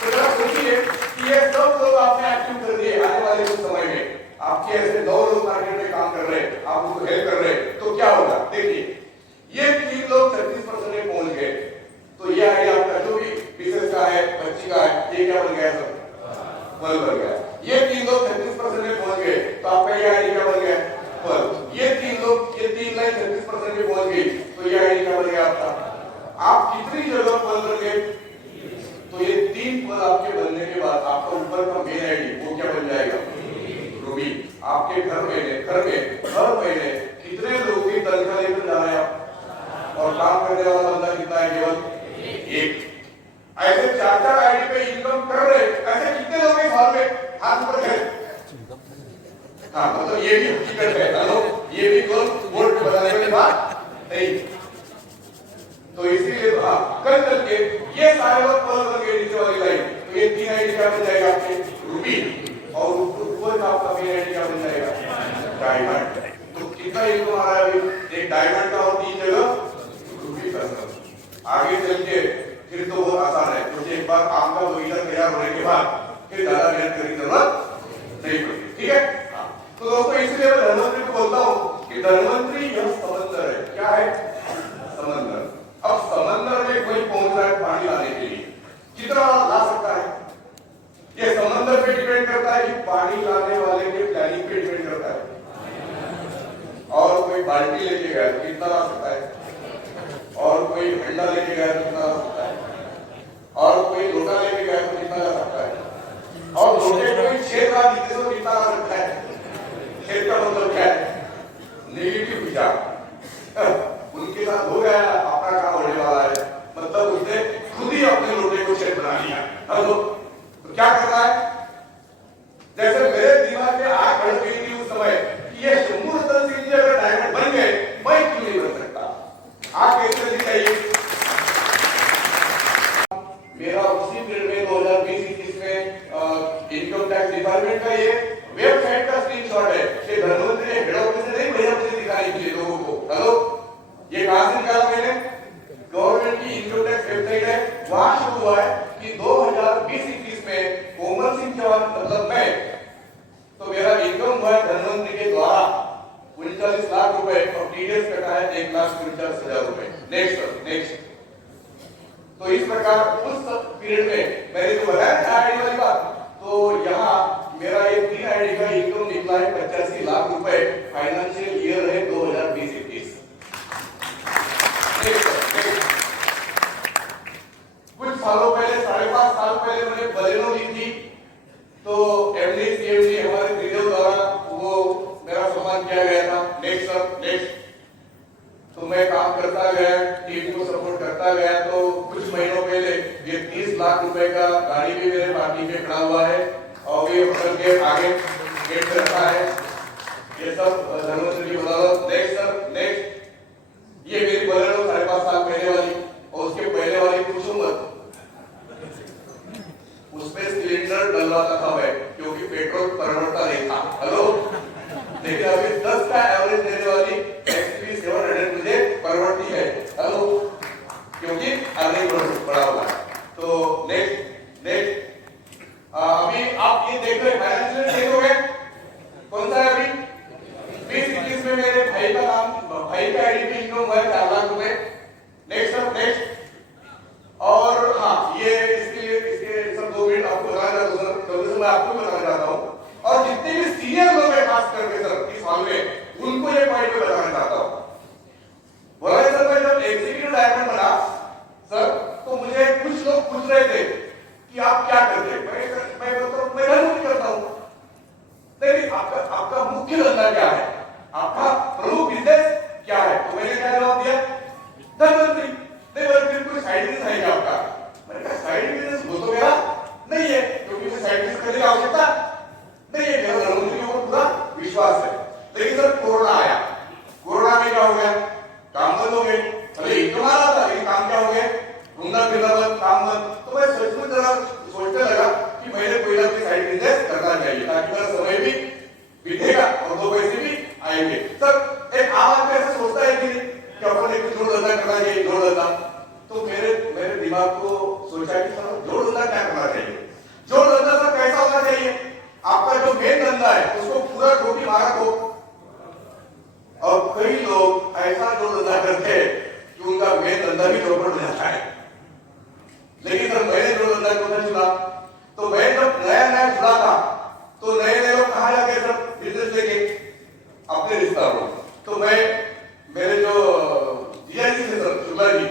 तो जरा सोचिए कि ये सब लोग आपने एक्टिव कर दिए, आने वाले कुछ समय में आपके ऐसे 9 लोग मार्केट में काम कर रहे हैं, आप उनको हेल्प कर रहे हैं, तो क्या होगा? देखिए, ये 3 लोग 36% में पहुंच गए, तो ये आइडिया आपका जो भी बिजनेस का है, बच्ची का है, ये क्या बन गया सर? फल बन गया। ये 3 लोग 36% में पहुंच गए, तो आपका ये आइडिया क्या बन गया? फल। ये 3 लोग, ये 3 लाइन 36% में पहुंच गई, तो ये आइडिया क्या बन गया आपका? आप कितनी जगह फल बन गए? तो ये 3 फल आपके बनने के बाद आपका ऊपर का मेन आइडी वो क्या बन जाएगा? रूबी। आपके घर में हर महीने कितने लोग की तनख्वाह लेकर जा रहे हैं आप? और काम करने वाला बंदा कितना है? केवल 1। ऐसे 4-4 आईडी पे इनकम कर रहे, ऐसे कितने लोग हैं साल में? हाथ ऊपर करें। हाँ, मतलब ये भी हकीकत है। हेलो, ये भी कौन बोर्ड पे बताने वाली बात नहीं। तो इसीलिए कल चल के ये सारे लोग फल बन गए नीचे वाली लाइन, तो ये 3 आईडी क्या बन जाएगा आपके? रूबी। और ऊपर का आपका मेन आईडी क्या बन जाएगा? डायमंड। तो कितना इनकम आ रहा है अभी एक डायमंड का और 3 जगह रुपये का। आगे चल के फिर तो बहुत आसान है, क्योंकि एक बार आम का बगीचा तैयार होने के बाद फिर ज्यादा मेहनत करने की जरूरत नहीं पड़ती। ठीक है, तो दोस्तों इसलिए मैं धनवंतरी को बोलता हूँ कि धनवंतरी यह समंदर है। क्या है? समंदर। अब समंदर में कोई पहुंच रहा है पानी लाने के लिए, कितना ला सकता है ये समंदर पे डिपेंड करता है कि पानी लाने वाले के प्लानिंग पे डिपेंड करता है। और कोई बाल्टी लेके गया तो कितना ला सकता है, और कोई हंडा लेके गया तो कितना ला सकता है, और कोई लोटा लेके गया तो कितना ला सकता है, और लोटे कोई छेद ला दीजिए तो कितना ला सकता है। छेद का मतलब क्या है? नेगेटिव विचार। उनके साथ हो गया, अपना काम होने वाला है, मतलब उसने खुद ही अपने लोटे को छेद बना लिया। तो क्या करना है? जैसे मेरे दिमाग में आग बढ़ गई थी उस समय कि ये शंभू रतन सिंह जी अगर डायमंड बन गए, मैं क्यों नहीं बन सकता? आग कैसे दिख चाहिए? मेरा उसी पीरियड में 2020-21 में इनकम टैक्स डिपार्टमेंट का ये वेबसाइट का स्क्रीनशॉट है कि धनवंतरी हेड ऑफिस से नहीं भैया मुझे दिखाई दीजिए लोगों को। हेलो, ये कहां से निकाला मैंने? गवर्नमेंट की इनकम टैक्स वेबसाइट है, वहां शुरू हुआ है कि 2020-21 में कोमल सिंह चौहान मतलब मैं, तो मेरा इनकम हुआ है धनवंतरी के द्वारा 39 लाख रुपए और टीडीएस कटा है 1,49,000 रुपए। Next sir, next. तो इस प्रकार उस पीरियड में मैंने जो बताया आईडी वाली बात, तो यहाँ मेरा ये 3 आईडी का इनकम निकला है 85 लाख रुपए, फाइनेंशियल ईयर है 2020-21। कुछ सालों पहले, 5.5 साल पहले मैंने बलेनो ली थी, तो एमडी सीएमडी हमारे त्रिदेव द्वारा वो मेरा सम्मान किया गया था। Next sir, next. तो मैं काम करता गया, टीम को सपोर्ट करता गया, तो कुछ महीनों पहले ये 30 लाख रुपए का गाड़ी भी मेरे पार्टी में खड़ा हुआ है और ये होटल के आगे गेट पे रखा है। ये सब धनवंतरी की बदौलत। Next sir, next. ये मेरी बलेनो 5.5 साल पहले वाली, और उसके पहले वाली पूछो मत, उसमें सिलेंडर डलवाता था मैं, क्योंकि पेट्रोल परवड़ता नहीं था। हेलो, लेकिन अभी 10 का एवरेज देने वाली XP 700 मुझे परवड़ती है। हेलो, क्योंकि अर्निंग बढ़ा हुआ है। तो नेक्स्ट, नेक्स्ट। अभी आप ये देख रहे फाइनेंशियल चेक हो गए, कौन सा है अभी? 20-21 में मेरे भाई का नाम, भाई का आईडी पे इनकम हुआ है 4 लाख रुपए। Next sir, next. और हाँ, ये इसके सब 2 मिनट आपको बताना चाहता हूँ सर, जल्दी से मैं आपको बताना चाहता हूँ। और जितने भी सीनियर लोग हैं खास करके सर इस हॉल में, उनको ये पॉइंट में बताना चाहता हूँ। बोला सर, मैं जब एग्जीक्यूटिव डायरेक्टर बना सर, तो मुझे कुछ लोग पूछ रहे थे कि आप क्या करते हैं। मैं धनवंतरी करता हूँ। नहीं, आपका मुख्य धंधा क्या है, आपका प्रमुख बिजनेस क्या है? तो मैंने क्या जवाब दिया? धनवंतरी। नहीं बोले, फिर कोई साइड बिजनेस है क्या आपका? मैंने कहा साइड बिजनेस वो तो मेरा नहीं है, क्योंकि मुझे साइड बिजनेस करने की आवश्यकता नहीं है, मेरा धनवंतरी के ऊपर पूरा विश्वास है। लेकिन सर कोरोना आया, कोरोना में क्या हो गया? काम बंद हो गए। अरे इनकम आ रहा था, लेकिन काम क्या हो गया? घूमना फिरना बंद, काम बंद। तो मैं सचमुच जरा सोचने लगा कि मैंने कोई ना कोई साइड बिजनेस करना चाहिए, ताकि मेरा समय भी बीतेगा और 2 पैसे भी आएंगे। सर एक आम आदमी ऐसा सोचता है कि नहीं कि अपन एक जोड़ धंधा करना चाहिए, जोड़ धंधा। तो मेरे दिमाग को सोचा कि सर जोड़ धंधा क्या करना चाहिए? जोड़ धंधा सर कैसा होना चाहिए? आपका जो मेन धंधा है उसको पूरा टोपी मारा दो। और कई लोग ऐसा जोड़ धंधा करते हैं कि उनका मेन धंधा भी चौपट हो जाता है। लेकिन सर मैंने जोड़ धंधा को चुना, तो मैं जब नया जुड़ा था, तो नए लोग कहाँ जाके सर बिजनेस लेके अपने रिश्तेदारों। तो मैं मेरे जो जीआईसी थे सर शुक्ला जी,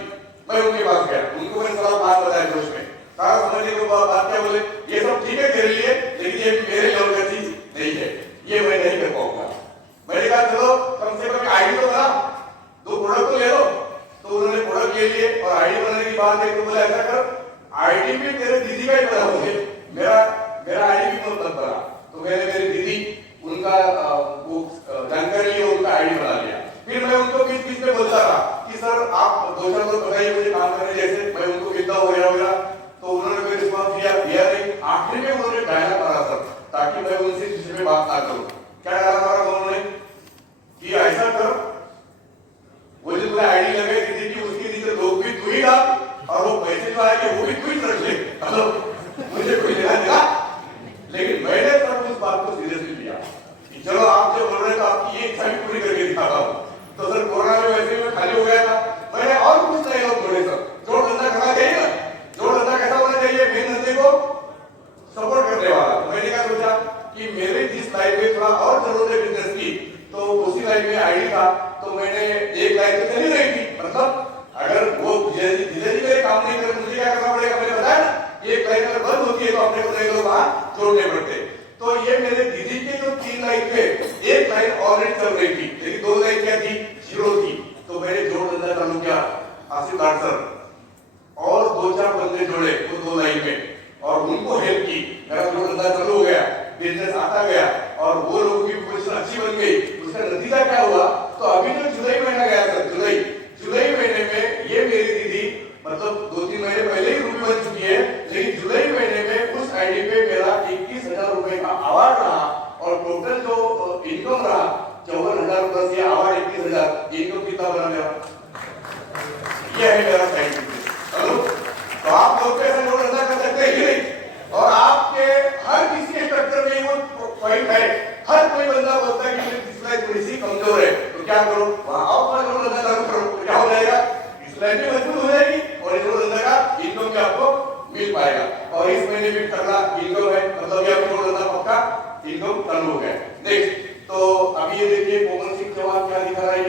मैं उनके पास गया, उनको मैंने सारा बात बताया जोश में। सारा समझने के बाद बात क्या बोले, ये सब ठीक है तेरे लिए, लेकिन ये मेरे लेवल का चीज नहीं है, ये मैं नहीं कर पाऊंगा। मैंने कहा चलो कम से कम आईडी तो बना, 2 प्रोडक्ट तो ले लो। तो उन्होंने प्रोडक्ट ले लिए और आईडी बनाने की बात है, तो बोला ऐसा कर, आईडी भी तेरे दीदी का ही बना, मुझे मेरा आईडी भी मत बना। तो मैंने मेरी दीदी उनका वो जानकारी ली, उनका आईडी बना लिया। फिर मैं उनको बीच में बोलता रहा कि सर आप 2-4 लोग बताइए मुझे काम करने जैसे, मैं उनको कितना हो गया। तो उन्होंने कोई रिस्पॉन्स दिया नहीं। आखिर में उन्होंने डायलॉग मारा सर, ताकि मैं उनसे किसी में बात ना करूं। क्या डायलॉग मारा उन्होंने कि ऐसा लाइन में थोड़ा और जरूरत है बिजनेस की, तो उसी लाइन में आईडी था, तो मैंने एक लाइन तो चली रही थी, मतलब अगर वो धीरे धीरे मेरे काम नहीं करे मुझे क्या करना पड़ेगा, मैंने बताया ना, एक लाइन अगर बंद होती है तो अपने को 2 लोग वहां जोड़ने पड़ते। तो ये मेरे दीदी के जो 3 लाइन थे, एक लाइन ऑलरेडी चल रही थी, लेकिन 2 लाइन क्या थी, जीरो थी, तो मैंने जोड़ धंधा चालू किया, आसिफ लाड सर और 2-4 बंदे जोड़े वो 2 लाइन में और उनको हेल्प की, मेरा जोड़ धंधा चालू हो गया, बिजनेस आता गया और वो लोगों की पोजीशन अच्छी बन गई। उसका नतीजा क्या हुआ, तो अभी जो जुलाई महीना गया सर, जुलाई महीने में ये मेरी दीदी मतलब 2-3 महीने पहले ही रूपी बन चुकी है, लेकिन जुलाई महीने में उस आईडी पे मेरा 21,000 रुपए का अवार्ड रहा और टोटल जो इनकम रहा 54,000 रुपए से अवार्ड 21,000, इनकम कितना बना मेरा, यह है मेरा साइड बिजनेस। हेलो, तो आप लोग कैसे लोग धंधा कर सकते हैं नहीं, और आपके हर किसी के स्ट्रक्चर में वो पॉइंट है, हर कोई बंदा बोलता है कि मेरी डिस्प्ले थोड़ी सी कमजोर है, तो क्या करो, वहां आओ थोड़ा लोग धंधा चालू करो, तो क्या हो जाएगा, डिस्प्ले भी मजबूत हो जाएगी और इस धंधा का इनकम भी आपको मिल पाएगा। और इस महीने भी तगड़ा इनकम है, मतलब ये आपको धंधा पक्का इनकम चालू हो गया। नेक्स्ट, तो अभी ये देखिए कोमल सिंह चौहान क्या दिखा रहा है,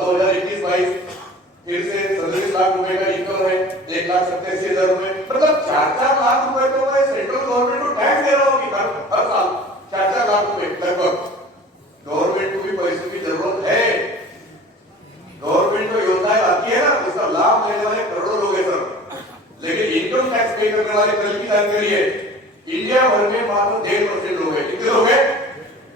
2021-22 फिर से 37 लाख रुपए का इनकम है, 1,87,000 रुपए, मतलब 4-4 लाख रुपए तो मैं सेंट्रल गवर्नमेंट को टैक्स दे रहा हूँ कि हर साल 4-4 लाख रुपए लगभग। गवर्नमेंट को भी पैसों की जरूरत है, गवर्नमेंट को योजनाएं आती है ना, उसका लाभ लेने वाले करोड़ों लोग हैं सर, लेकिन इनकम टैक्स पे करने वाले कल की जानकारी है, इंडिया भर में मात्र 1.5% लोग हैं। कितने लोग हैं?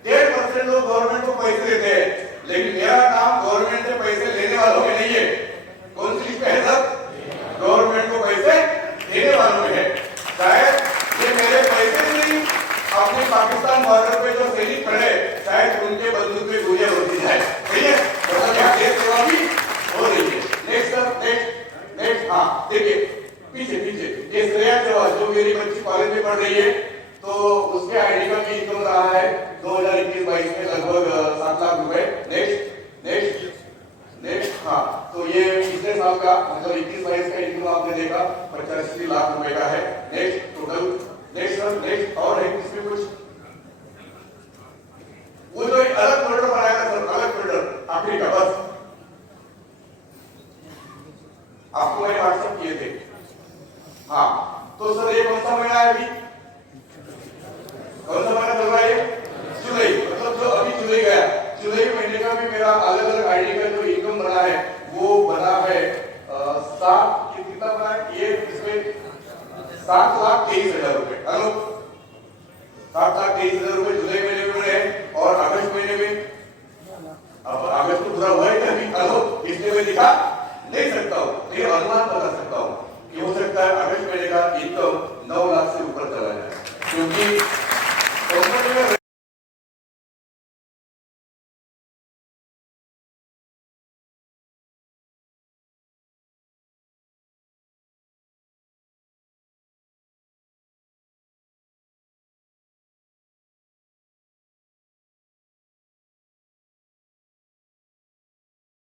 1.5% लोग गवर्नमेंट को पैसे देते हैं, लेकिन मेरा काम गवर्नमेंट से पैसे लेने वालों में नहीं है। कौन सी पे है सर? गवर्नमेंट को पैसे देने वालों में है। शायद ये मेरे पैसे नहीं, अपने पाकिस्तान बॉर्डर पे जो सैनिक खड़े शायद उनके बंदूक पे गोलियां होती जाए, ठीक है, मतलब यहाँ देश सेवा भी हो रही है। नेक्स्ट सर, नेक्स्ट, हाँ देखिए पीछे ये श्रेया चौहान जो मेरी बच्ची कॉलेज में पढ़ रही है, तो उसके आईडी का भी इनकम रहा है 2021-22 में लगभग 7 लाख रुपए। नेक्स्ट, हाँ, तो ये पिछले साल का मतलब 21-22 का इनकम आपने देखा 85 लाख रुपए